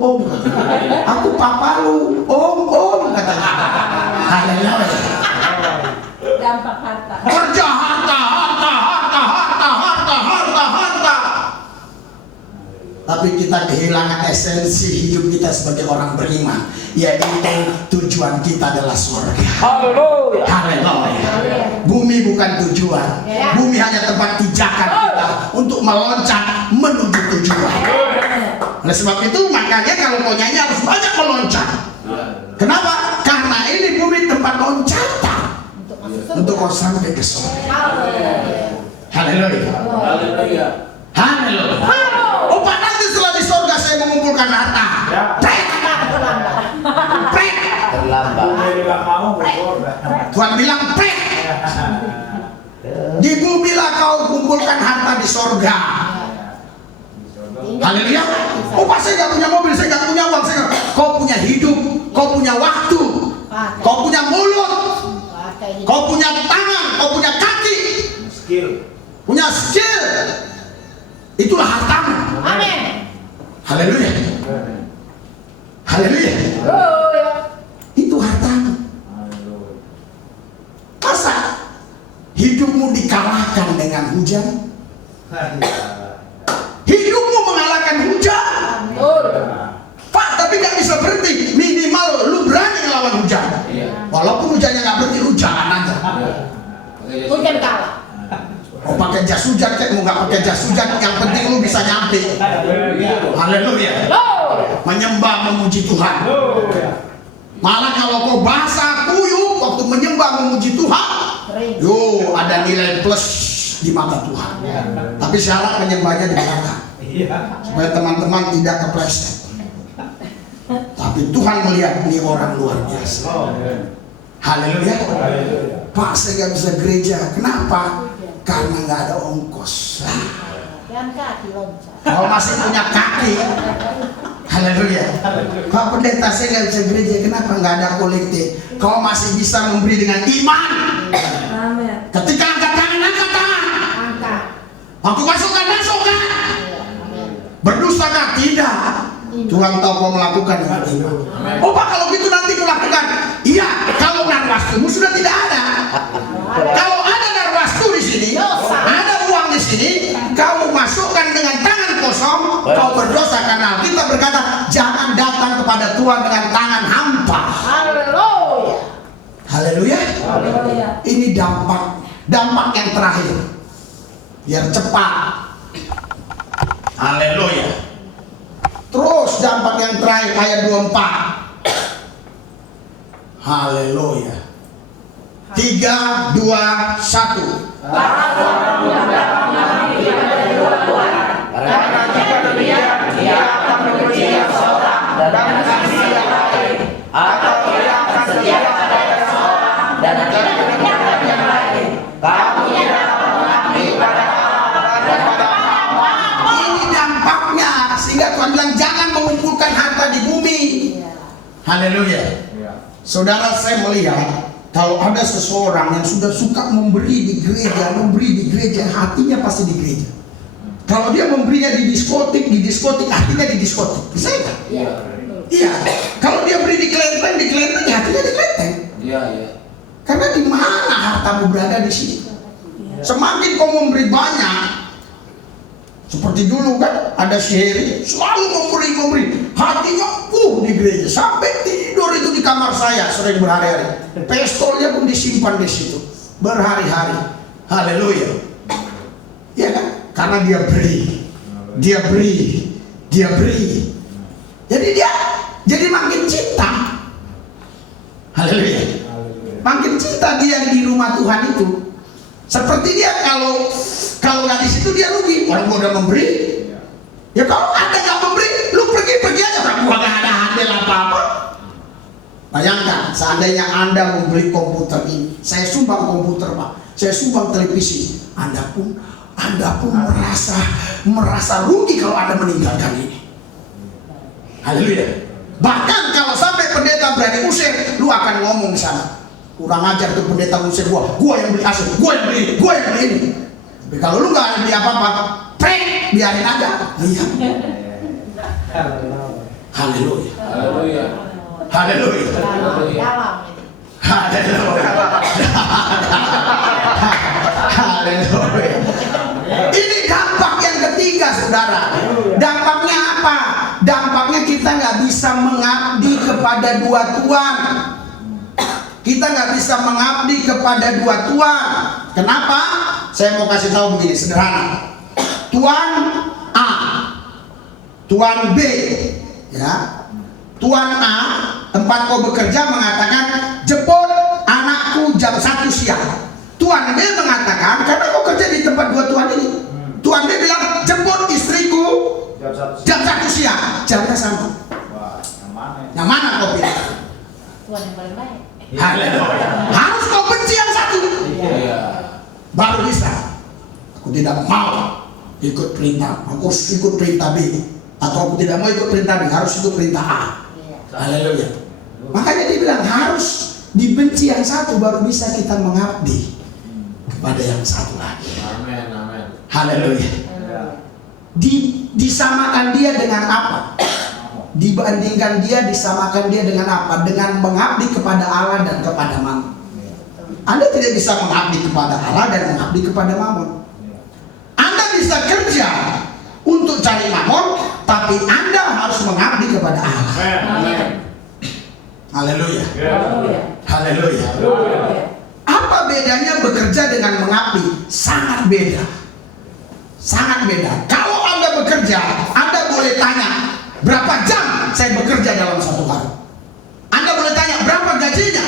Aku papa lu, om katanya. Haleluya. Dampak harta. Kerja harta. Tapi kita kehilangan esensi hidup kita sebagai orang beriman, yaitu tujuan kita adalah surga. Haleluya. Haleluya. Bumi bukan tujuan. Bumi hanya tempat pijakan kita untuk meloncat menuju tujuan. Oleh sebab itu makanya kalau kau nyanyi harus banyak meloncat. Kenapa? Karena ini bumi tempat loncatan untuk kau sampai ke surga. Haleluya. Haleluya. Opa, nanti setelah di surga saya mengumpulkan harta. Prek. Tuhan bilang prek. Di bumi lah kau kumpulkan harta di surga. Haleluya. Opa, saya nggak punya mobil, saya nggak punya uang, kau punya hidup, kau punya waktu, kau punya mulut, kau punya tangan, kau punya kaki, punya skill. Itulah hartamu. Amin. Haleluya. Haleluya. Itu hartamu. Masa hidupmu dikalahkan dengan hujan? Hidupmu mengalahkan hujan? Pak, tapi gak bisa berhenti. Minimal lu berani ngelawan hujan. Walaupun hujannya gak berhenti, lu jalan aja. Hujan kalah. Mau pakai jas hujan kayak mau nggak pakai jas hujan, yang penting lu bisa nyampe. Haleluya. Menyembah, memuji Tuhan. Malah kalau kau basah kuyup waktu menyembah memuji Tuhan, ada nilai plus di mata Tuhan. Tapi syarat menyembahnya di belakang, supaya teman-teman tidak kepleset. Tapi Tuhan melihat ini orang luar biasa. Haleluya. Pak, saya nggak bisa gereja. Kenapa? Karena nggak ada ongkos. Yang kaki loncat. Kalau masih punya kaki, haleluya. Pak pendeta, saya nggak bisa gereja. Kenapa? Nggak ada kolektif. Kau masih bisa memberi dengan iman. Amin. Ketika angkat tangan, angkat tangan. Angkat. Aku masukkan. Berdusakah? Tidak. Tuhan tahu kau melakukan dengan iman. Oh Pak, kalau gitu nanti melakukan. Iya, kalau narwastumu sudah tidak ada. Kalau ada narwastu di sini, ada uang di sini, kau masukkan dengan tangan kosong, kau berdosa. Karena kita berkata, jangan datang kepada Tuhan dengan tangan hampa. Haleluya. Haleluya. Haleluya. Ini dampak yang terakhir, biar cepat. Haleluya. Terus dampak yang terakhir ayat 24. Haleluya. 3, 2, 1. Karena jika demikian, ia akan membenci yang seorang dan mengasihi yang lain, atau ia akan setia pada yang seorang dan tidak meninggalkan yang lain. Kamu tidak mengabdi pada Allah dan pada Allah. Ini dampaknya, sehingga Tuhan bilang jangan mengumpulkan harta di bumi. Haleluya. Saudara, saya melihat kalau ada seseorang yang sudah suka memberi di gereja, hatinya pasti di gereja. Kalau dia memberinya di diskotik, hatinya di diskotik. Bisa nggak? Iya. Kalau dia beri di kelenteng, hatinya di kelenteng. Iya. Karena di mana hartamu berada di sini. Semakin kau memberi banyak, seperti dulu kan ada si Heri selalu memberi, hatinya di gereja sampai tidur itu di kamar saya sering berhari-hari. Pistolnya pun disimpan di situ berhari-hari. Haleluya. Ya kan? Karena dia beri. Jadi makin cinta. Haleluya. Makin cinta dia di rumah Tuhan itu. Seperti dia kalau nggak di situ dia rugi. Orang gua udah memberi. Ya kalau Anda nggak memberi, lu pergi aja. Gua nggak ada handel apa-apa. Bayangkan, seandainya Anda membeli komputer ini, saya sumbang komputer Pak, saya sumbang televisi, Anda pun merasa rugi kalau Anda meninggalkan ini. Haleluya. Bahkan kalau sampai pendeta berani usir, lu akan ngomong di sana, kurang ajar tuh pendeta usir gua yang beli AC, gua yang beli ini. Tapi kalau lu nggak beli apa-apa, biarin aja. Lihat. Haleluya. Haleluya. Haleluya. Haleluya. Ini dampak yang ketiga, saudara. Dampaknya apa? Dampaknya kita nggak bisa mengabdi kepada dua tuan. Kita nggak bisa mengabdi kepada dua tuan. Kenapa? Saya mau kasih tahu begini, sederhana. Tuan A, Tuan B, ya. Tuan A, tempat kau bekerja mengatakan jemput anakku jam 1 siang. Tuan B mengatakan karena kau kerja di tempat dua tuan ini. Tuan B bilang jemput istriku jam 1 siang. Jamnya sama. Yang mana kau pilih? Tuhan yang paling baik. Haleluya. Harus kau benci yang satu. Baru bisa. Aku tidak mau ikut perintah. Aku ikut perintah B. Atau aku tidak mau ikut perintah B. Harus ikut perintah A. Haleluya. Makanya dia bilang harus dibenci yang satu baru bisa kita mengabdi kepada yang satu lagi. Amin. Haleluya. Disamakan dia dengan apa? Dibandingkan dia, disamakan dia dengan apa? Dengan mengabdi kepada Allah dan kepada Mammon. Anda tidak bisa mengabdi kepada Allah dan mengabdi kepada Mammon. Anda bisa kerja untuk cari Mammon, tapi Anda harus mengabdi kepada Allah. Haleluya. Haleluya. Apa bedanya bekerja dengan mengabdi? Sangat beda. Sangat beda. Kalau Anda bekerja, Anda boleh tanya, berapa jam saya bekerja dalam satu hari? Anda boleh tanya, berapa gajinya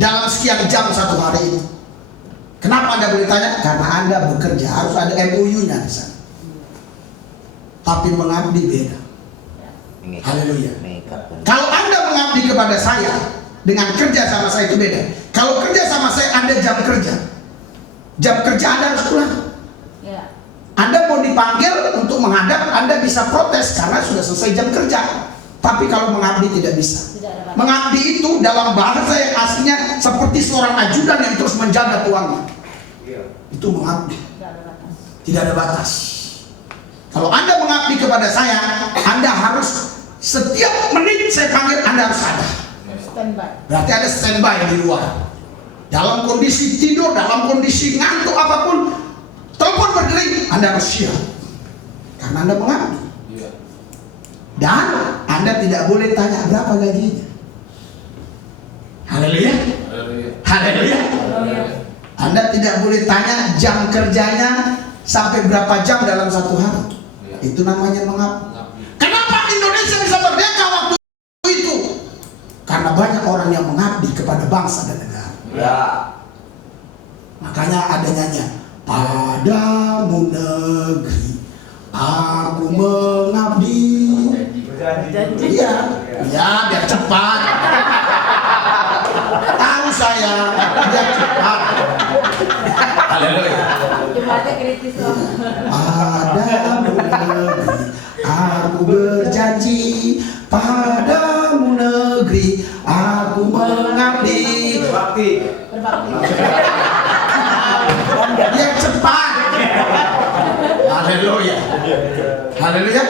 dalam sekian jam satu hari itu? Kenapa Anda boleh tanya? Karena Anda bekerja, harus ada MOU-nya di sana. Tapi mengabdi beda. Haleluya. Kalau Anda mengabdi kepada saya dengan kerja sama saya itu beda. Kalau kerja sama saya, Anda jam kerja. Jam kerja Anda harus pulang. Anda mau dipanggil untuk menghadap, Anda bisa protes karena sudah selesai jam kerja. Tapi kalau mengabdi tidak bisa. Mengabdi itu dalam bahasa yang aslinya seperti seorang ajudan yang terus menjaga tuannya. Itu mengabdi. Tidak ada batas. Kalau Anda mengabdi kepada saya, Anda harus setiap menit saya panggil Anda harus ada. Berarti ada standby di luar. Dalam kondisi tidur, dalam kondisi ngantuk apapun, telepon berdering, Anda harus siap. Karena Anda mengabdi. Dan Anda tidak boleh tanya berapa gajinya. Haleluya. Haleluya. Anda tidak boleh tanya jam kerjanya sampai berapa jam dalam satu hari. Itu namanya mengabdi. Kenapa Indonesia bisa merdeka waktu itu? Karena banyak orang yang mengabdi kepada bangsa dan negara. Makanya ada nyanyian, padamu negeri aku mengabdi. Iya, biar cepat. Tahu saya, biar cepat. Haleluya. Jemaatnya kritis loh. Padamu negeri aku berjanji, padamu negeri aku mengabdi. Berbakti. Biar cepat. Haleluya. Haleluya.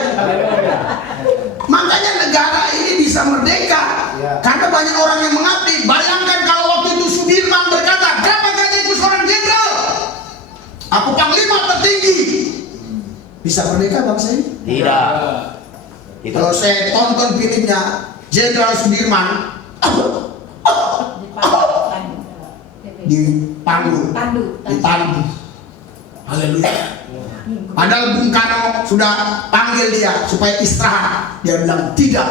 Makanya negara ini bisa merdeka karena banyak orang yang mengabdi. Bayangkan kalau waktu itu Sudirman berkata, berapa gajiku seorang jenderal? Bisa merdeka bangsa ini? Tidak. Itu. Kalau saya tonton filmnya Jenderal Sudirman dipandu, ditandu. Haleluya. Padahal Bung Karno sudah panggil dia supaya istirahat. Dia bilang tidak.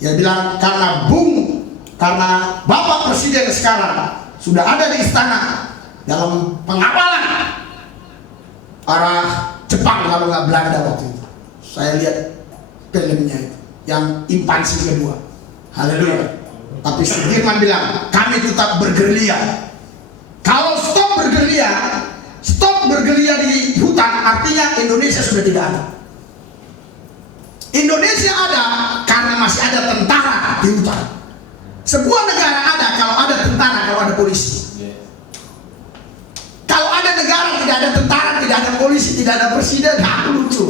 Dia bilang karena Bapak Presiden sekarang sudah ada di istana dalam pengawalan arah Jepang kalau nggak Belanda waktu itu. Saya lihat filmnya itu yang infansi kedua. Haleluya. Tapi Sudirman bilang kami tetap bergerilya. Kalau stop bergerilya di hutan, artinya Indonesia sudah tidak ada. Indonesia ada karena masih ada tentara di hutan. Sebuah negara ada kalau ada tentara, kalau ada polisi. Kalau ada negara tidak ada tentara, tidak ada polisi, tidak ada presiden, lucu.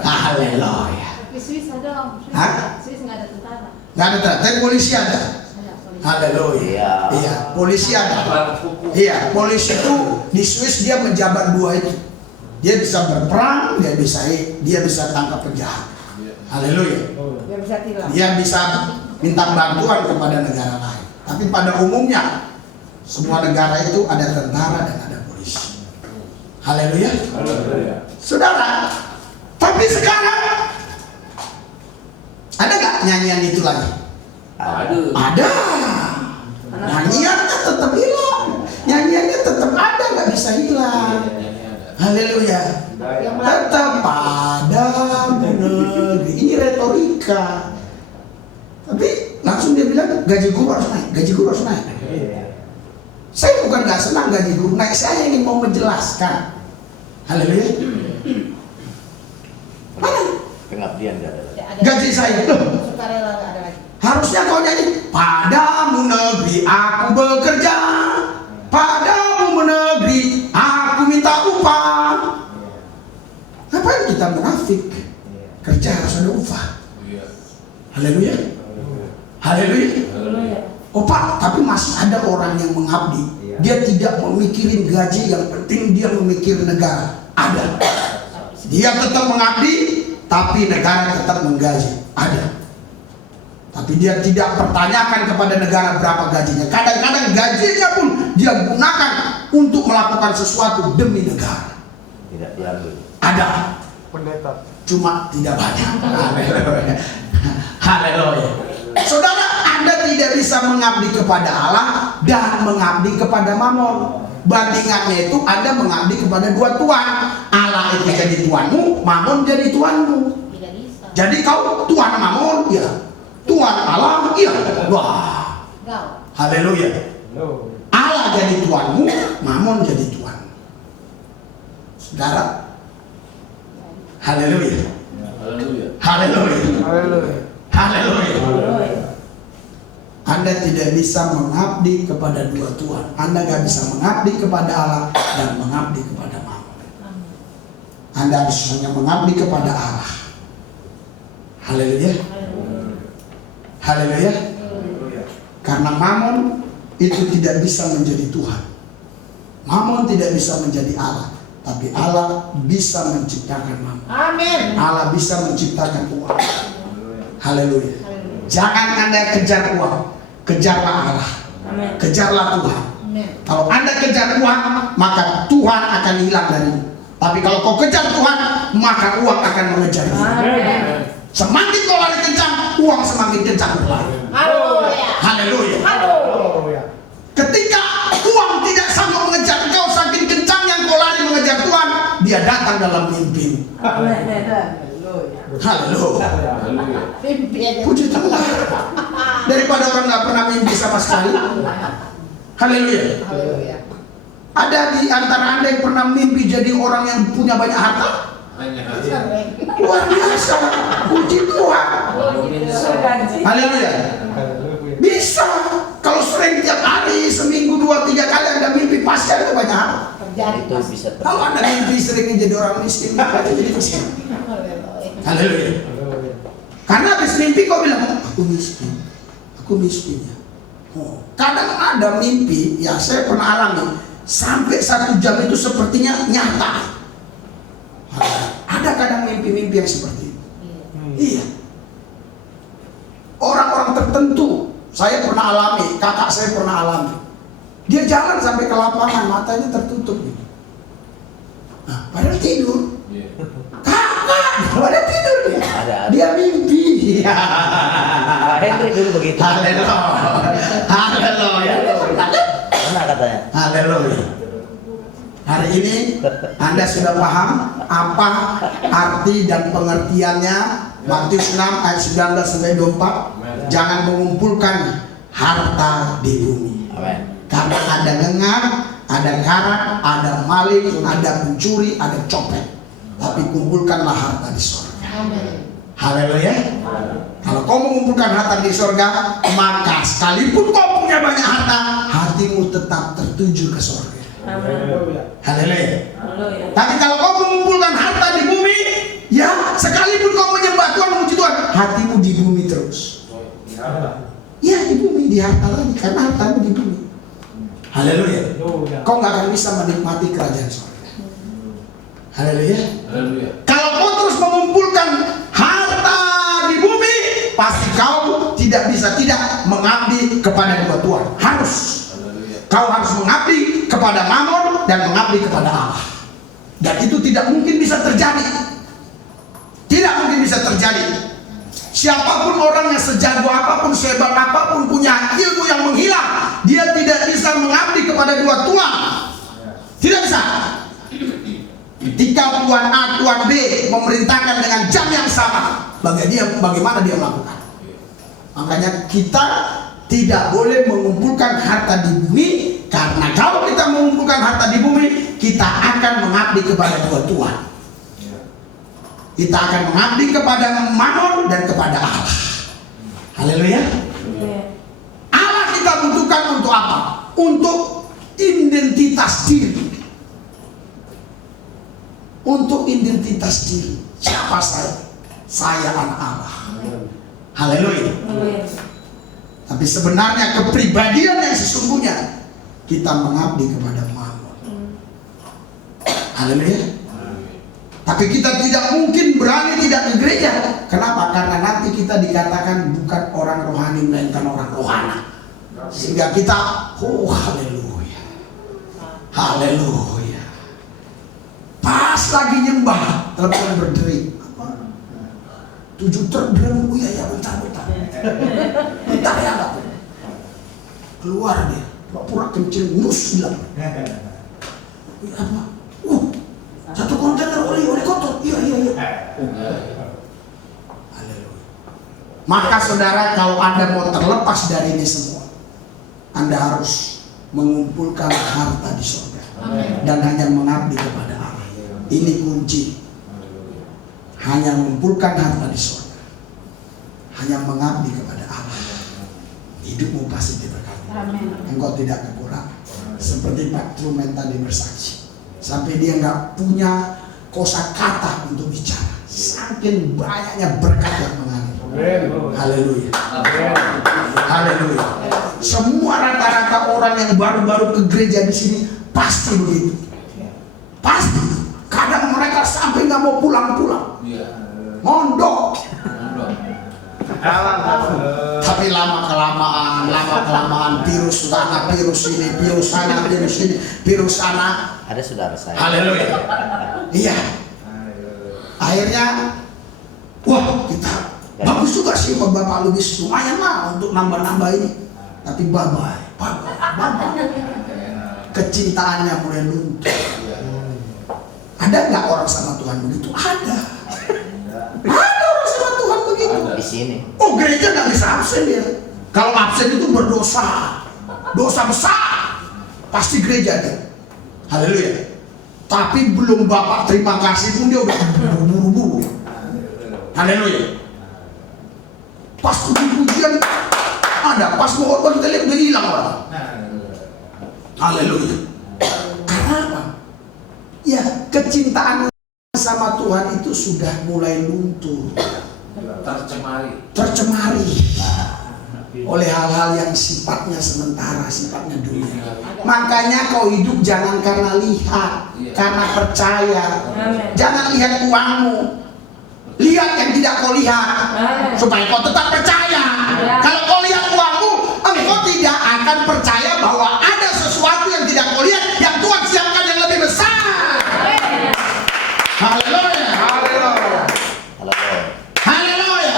Haleluya. Di Swiss ada Om. Hah? Swiss nggak ada tentara. Nggak ada tentara, tapi polisi ada. Ada polisi. Haleluya. Iya, polisi ada. Iya, polisi itu di Swiss dia menjabat dua itu. Dia bisa berperang, dia bisa tangkap penjahat. Haleluya. Dia bisa tilang. Dia bisa minta bantuan kepada negara lain. Tapi pada umumnya semua negara itu ada tentara dan ada polisi. Haleluya. Saudara, tapi sekarang ada nggak nyanyian itu lagi? Ada. Nyanyiannya tetap hilang. Nyanyiannya tetap ada, nggak bisa hilang. Haleluya. Tetap padamu negeri. Ini retorika. Tapi langsung dia bilang gaji guru harus naik. Gaji guru harus naik. Saya bukan nggak senang gaji guru naik. Saya ingin mau menjelaskan. Haleluya. Mana? Pengabdian nggak ada. Gaji saya. Sukarela nggak ada lagi. Harusnya kau nyanyi padamu negeri aku bekerja, padamu negeri aku minta upah. Ngapain kita munafik? Kerja harus ada upah. Haleluya. Haleluya. Oh Pak, tapi masih ada orang yang mengabdi. Dia tidak memikirin gaji, yang penting dia memikir negara. Ada. Dia tetap mengabdi, tapi negara tetap menggaji. Ada. Tapi dia tidak pertanyakan kepada negara berapa gajinya. Kadang-kadang gajinya pun dia gunakan untuk melakukan sesuatu demi negara. Tidak diambil. Ada. Cuma tidak banyak. Haleluya. Haleluya. Saudara, Anda tidak bisa mengabdi kepada Allah dan mengabdi kepada Mamon. Bandingannya itu Anda mengabdi kepada dua tuan. Allah itu jadi tuanmu, Mamon jadi tuanmu. Tidak bisa. Jadi kau tuan Mamon, ya. Tuan Allah, iya. Wah. Gau. Haleluya. Allah jadi tuanmu, Mamon jadi tuan. Saudara. Haleluya. Haleluya. Haleluya. Anda tidak bisa mengabdi kepada dua tuan. Anda gak bisa mengabdi kepada Allah dan mengabdi kepada Mamon. Anda harus hanya mengabdi kepada Allah. Haleluya. Haleluya. Karena Mamon itu tidak bisa menjadi Tuhan. Mamon tidak bisa menjadi Allah. Tapi Allah bisa menciptakan Mamon. Amin. Allah bisa menciptakan uang. Haleluya. Jangan Anda kejar uang, kejarlah Allah. Amin. Kejarlah Tuhan. Amin. Kalau Anda kejar uang, maka Tuhan akan hilang darimu. Tapi kalau kau kejar Tuhan, maka uang akan mengejarmu. Amin. Semakin kau lari kencang, uang semakin kencang berlari. Haleluya. Haleluya. Haleluya. Ketika uang tidak sanggup mengejar kau, saking kencangnya kau lari mengejar Tuhan, dia datang dalam mimpi. Haleluya. Haleluya. Mimpi aja. Puji Tuhan. Daripada orang nggak pernah mimpi sama sekali. Haleluya. Haleluya. Ada di antara Anda yang pernah mimpi jadi orang yang punya banyak harta? Luar biasa. Puji Tuhan. Haleluya. Bisa. Kalau sering tiap hari, seminggu 2-3 kali Anda mimpi, pasti Anda banyak harta. Terjadi. Itu bisa Kalau Anda mimpi sering jadi orang miskin, Anda jadi miskin. Haleluya. Karena habis mimpi kau bilang, aku miskin. Aku miskin ya. Oh, kadang ada mimpi, ya saya pernah alami, sampai 1 jam itu sepertinya nyata. Ada kadang mimpi-mimpi yang seperti itu. Iya. Orang-orang tertentu, saya pernah alami, kakak saya pernah alami. Dia jalan sampai ke lapangan, matanya tertutup gitu. Nah, padahal tidur. Kakak, padahal tidur dia. Dia mimpi. Pak Henry dulu begitu. Haleluya. Haleluya. Mana katanya? Haleluya. Hari ini Anda sudah paham apa arti dan pengertiannya Matius 6 ayat 19 sampai 24. Jangan mengumpulkan harta di bumi. Amin. Karena ada ngengar, ada karat, ada maling, ada pencuri, ada copet. Tapi kumpulkanlah harta di surga. Haleluya. Kalau kau mengumpulkan harta di surga, maka sekalipun kau punya banyak harta, hatimu tetap tertuju ke surga. Haleluya. Tapi kalau kau mengumpulkan harta di bumi, ya sekalipun kau menyembah Tuhan, memuji Tuhan, hatimu di bumi terus. Ya di bumi, di harta lagi, karena hartamu di bumi. Haleluya. Kau nggak akan bisa menikmati kerajaan surga. Haleluya. Kalau kau terus mengumpulkan harta di bumi, pasti kau tidak bisa tidak mengabdi kepada dua Tuhan. Harus. Kau harus mengabdi kepada Mammon dan mengabdi kepada Allah. Dan itu tidak mungkin bisa terjadi. Tidak mungkin bisa terjadi. Siapapun orang yang sejago apapun, sehebat apapun, punya ilmu yang menghilang, dia tidak bisa mengabdi kepada dua Tuhan. Tidak bisa. Ketika Tuhan A, Tuhan B memerintahkan dengan jam yang sama, bagaimana dia melakukan? Makanya kita tidak boleh mengumpulkan harta di bumi, karena kalau kita mengumpulkan harta di bumi, kita akan mengabdi kepada dua Tuhan. Kita akan mengabdi kepada Mammon dan kepada Allah. Haleluya. Allah kita butuhkan untuk apa? Untuk identitas diri. Untuk identitas diri. Siapa saya? Saya anak Allah. Haleluya. Tapi sebenarnya kepribadian yang sesungguhnya, kita mengabdi kepada Mammon. Haleluya. Tapi kita tidak mungkin berani tidak ke gereja. Kenapa? Karena nanti kita dikatakan bukan orang rohani, melainkan orang rohana. Sehingga kita, oh haleluya, haleluya. Pas lagi nyembah, telepon berderik. 7 terbereng, oh ya bentar. Bentar ya enggak. Keluar dia, pura-pura kencing, nus bilang. Apa? Satu kontainer oli kotor. Iya. Haleluya. Maka saudara, kalau Anda mau terlepas dari ini semua, Anda harus mengumpulkan harta di surga dan hanya mengabdi kepada Allah. Ini kunci. Hanya mengumpulkan harta di surga, hanya mengabdi kepada Allah. Hidupmu pasti diberkati. Engkau tidak kekurangan. Seperti Pak Truman tadi bersaksi. Sampai dia nggak punya kosakata untuk bicara, saking banyaknya berkat yang mengalir. Haleluya. Haleluya. Semua rata-rata orang yang baru-baru ke gereja di sini pasti begitu. Pasti. Kadang mereka sampai nggak mau pulang-pulang, mondok. Tapi lama kelamaan virus sana, virus ini, virus sana, virus sana. Ada saudara saya. Haleluya. Iya. Akhirnya, wah kita bagus juga sih Bapak Lubis, lumayan lah untuk nambah-nambah ini. Tapi bye-bye. Kecintaannya mulai luntur. Ada nggak orang sama Tuhan begitu? Ada. Ada orang sama Tuhan begitu. Di sini. Oh, gereja nggak bisa absen dia. Kalau absen itu berdosa, dosa besar. Pasti gereja dia. Haleluya. Tapi belum Bapak terima kasih pun dia udah buru-buru. Haleluya. Pas puji-pujian ada, pas mau korban kita lihat udah hilang orang. Haleluya. Karena apa? Ya, kecintaan sama Tuhan itu sudah mulai luntur. Tercemari. oleh hal-hal yang sifatnya sementara, sifatnya dunia. Makanya kau hidup jangan karena lihat, karena percaya. Jangan lihat uangmu, lihat yang tidak kau lihat, supaya kau tetap percaya. Kalau kau lihat uangmu, engkau tidak akan percaya bahwa ada sesuatu yang tidak kau lihat, yang Tuhan siapkan yang lebih besar. Haleluya, haleluya, haleluya.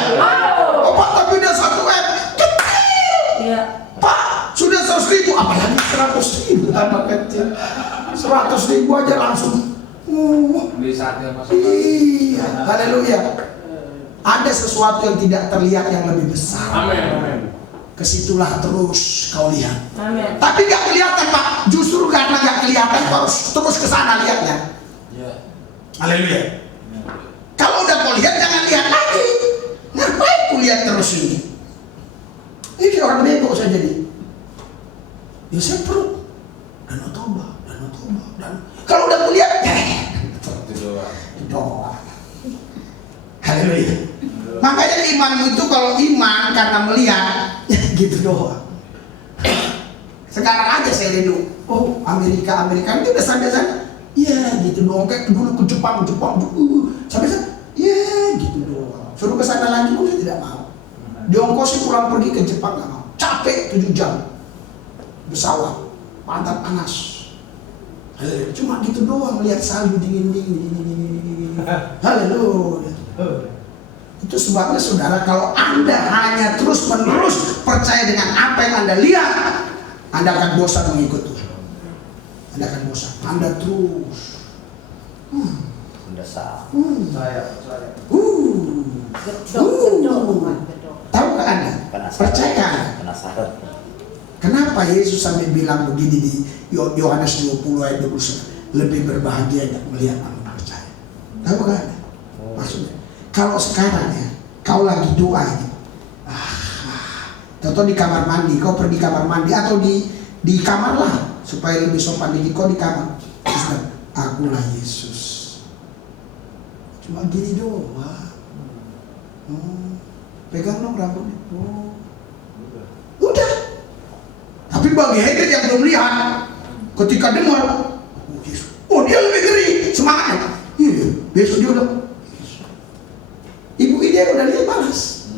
Oh Pak, tapi udah 1 M kecil. Pak, sudah 100.000, apalagi 100.000 tambah kecil. 100.000 aja langsung. Iya, haleluya. Ada sesuatu yang tidak terlihat yang lebih besar. Amin. Kesitulah terus kau lihat. Amin. Tapi gak kelihatan Pak. Justru karena gak kelihatan kau harus terus ke sana lihatnya. Haleluya. Kalau udah kau lihat jangan lihat lagi. Ngapain ku lihat terus ini? Ini kayak orang bego saya jadi. Ya saya perlu danau toba. Kalau udah kulihat, doa. Haleluya. Makanya imanmu itu kalau iman karena melihat, ya gitu doa. Sekarang aja saya rindu. Oh Amerika itu udah sana. Ya gitu doang. Kayak dulu ke Jepang. Sampai sana. Ya gitu doang. Suruh ke sana lagi pun saya tidak mau. Diongkosin pulang pergi ke Jepang nggak mau. Capek 7 jam pesawat, pantat panas. Cuma gitu doang, lihat salju dingin. Haleluya. Itu sebabnya saudara, kalau Anda hanya terus menerus percaya dengan apa yang Anda lihat, Anda akan bosan mengikut Tuhan. Anda akan bosan. Anda terus. Tahu nggak Anda? Percaya. Kenapa Yesus sampai bilang begini di Yohanes 20 ayat 29? Lebih berbahagia yang melihat dan percaya. Tahu nggak Anda? Maksudnya, kalau sekarang ya, kau lagi doa ini, atau di kamar mandi, kau pergi kamar mandi atau di kamar lah, supaya lebih sopan dikit, kau di kamar. Terus, akulah Yesus. Cuma gini doang. Pegang dong rambutnya. Udah. Tapi bagi Hayden yang belum lihat, ketika dengar, oh dia lebih ngeri, semangatnya. Iya, besok dia udah. Ibu ini yang udah lihat balas.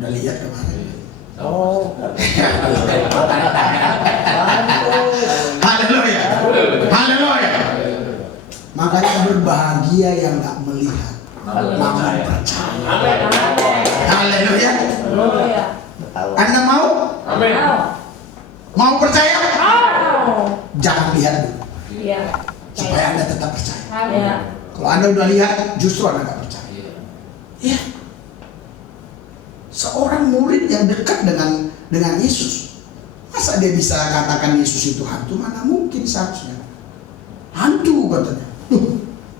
Udah lihat kemarin. Haleluya. Haleluya. Makanya berbahagia yang nggak melihat, namun percaya. Haleluya. Anda mau? Amin. Mau percaya? Jangan lihat dulu, Iya. supaya Anda tetap percaya. Iya. Kalau Anda udah lihat, justru Anda nggak percaya. Ya. Seorang murid yang dekat dengan Yesus, masa dia bisa katakan Yesus itu hantu? Mana mungkin seharusnya. Hantu katanya.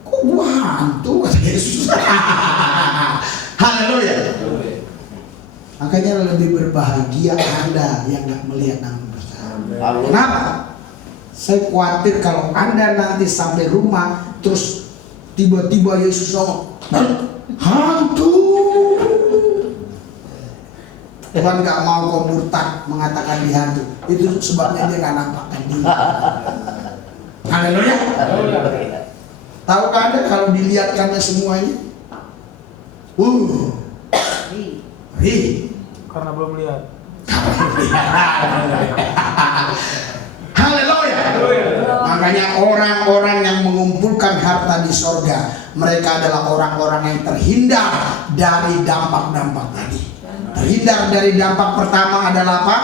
Kok gua hantu kata Yesus? Haleluya. Makanya lebih berbahagia Anda yang nggak melihat namun percaya. Kenapa? Saya khawatir kalau Anda nanti sampai rumah terus tiba-tiba Yesus ngomong, hantu. Tuhan nggak mau kau murtad mengatakan dia hantu. Itu sebabnya dia nggak nampakkan diri. Haleluya. Tahukah Anda kalau dilihatkannya semuanya? Karena belum lihat. Haleluya. Makanya orang-orang yang mengumpulkan harta di sorga, mereka adalah orang-orang yang terhindar dari dampak-dampak tadi. Terhindar dari dampak pertama adalah apa?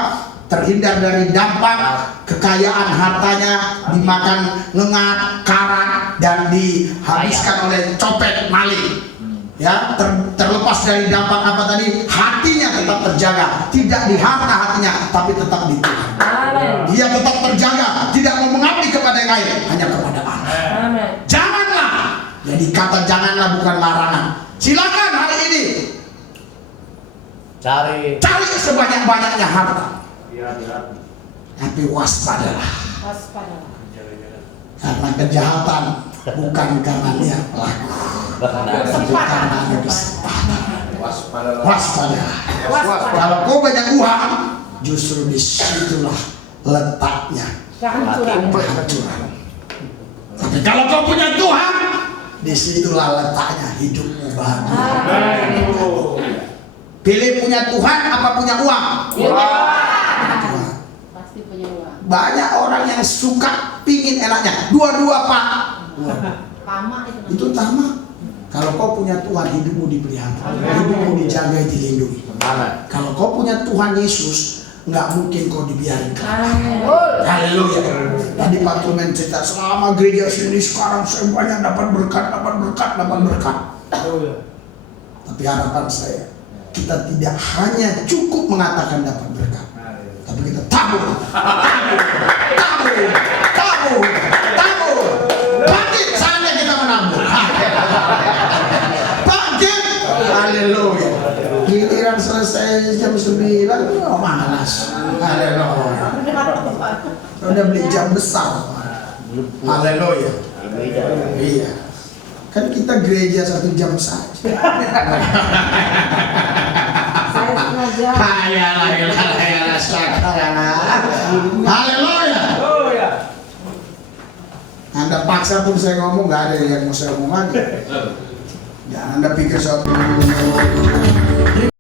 Terhindar dari dampak kekayaan hartanya dimakan lengat, karat, dan dihabiskan oleh copet, maling. Ya, terlepas dari dampak apa tadi, hatinya tetap terjaga, tidak di harta hatinya, tapi tetap di Tuhan. Dia tetap terjaga, tidak mau mengabdi kepada yang lain, hanya kepada Allah. Janganlah. Jadi kata janganlah bukan larangan. Silakan hari ini cari sebanyak-banyaknya harta, tapi waspadalah. Karena kejahatan bukan karena niat pelaku, tapi karena ada kesempatan. Waspada. Kalau kau banyak uang, justru disitulah letaknya kehancuran. Tapi kalau kau punya Tuhan, disitulah letaknya hidupmu bahagia. Pilih punya Tuhan apa punya uang? Tuhan. Pasti punya uang. Banyak orang yang suka pingin enaknya. Dua-dua pak. Tamak itu. Itu tamak. Kalau kau punya Tuhan, hidupmu dipelihara, hidupmu dijaga, dilindungi. Kalau kau punya Tuhan Yesus, nggak mungkin kau dibiarin. Haleluya. Tadi Pak Tumen cerita selama gereja sini sekarang semuanya dapat berkat. Tapi harapan saya, kita tidak hanya cukup mengatakan dapat berkat, tapi kita tabur. Bangkit saatnya kita menabur. Bangkit. Haleluya. Giliran selesai jam 9, oh malas. Haleluya. Udah beli jam besar. Haleluya. Iya. Kan kita gereja 1 jam saja. Saya sengaja. Haleluya. Anda paksa pun saya ngomong, nggak ada yang mau saya omong lagi. Jangan Anda pikir suatu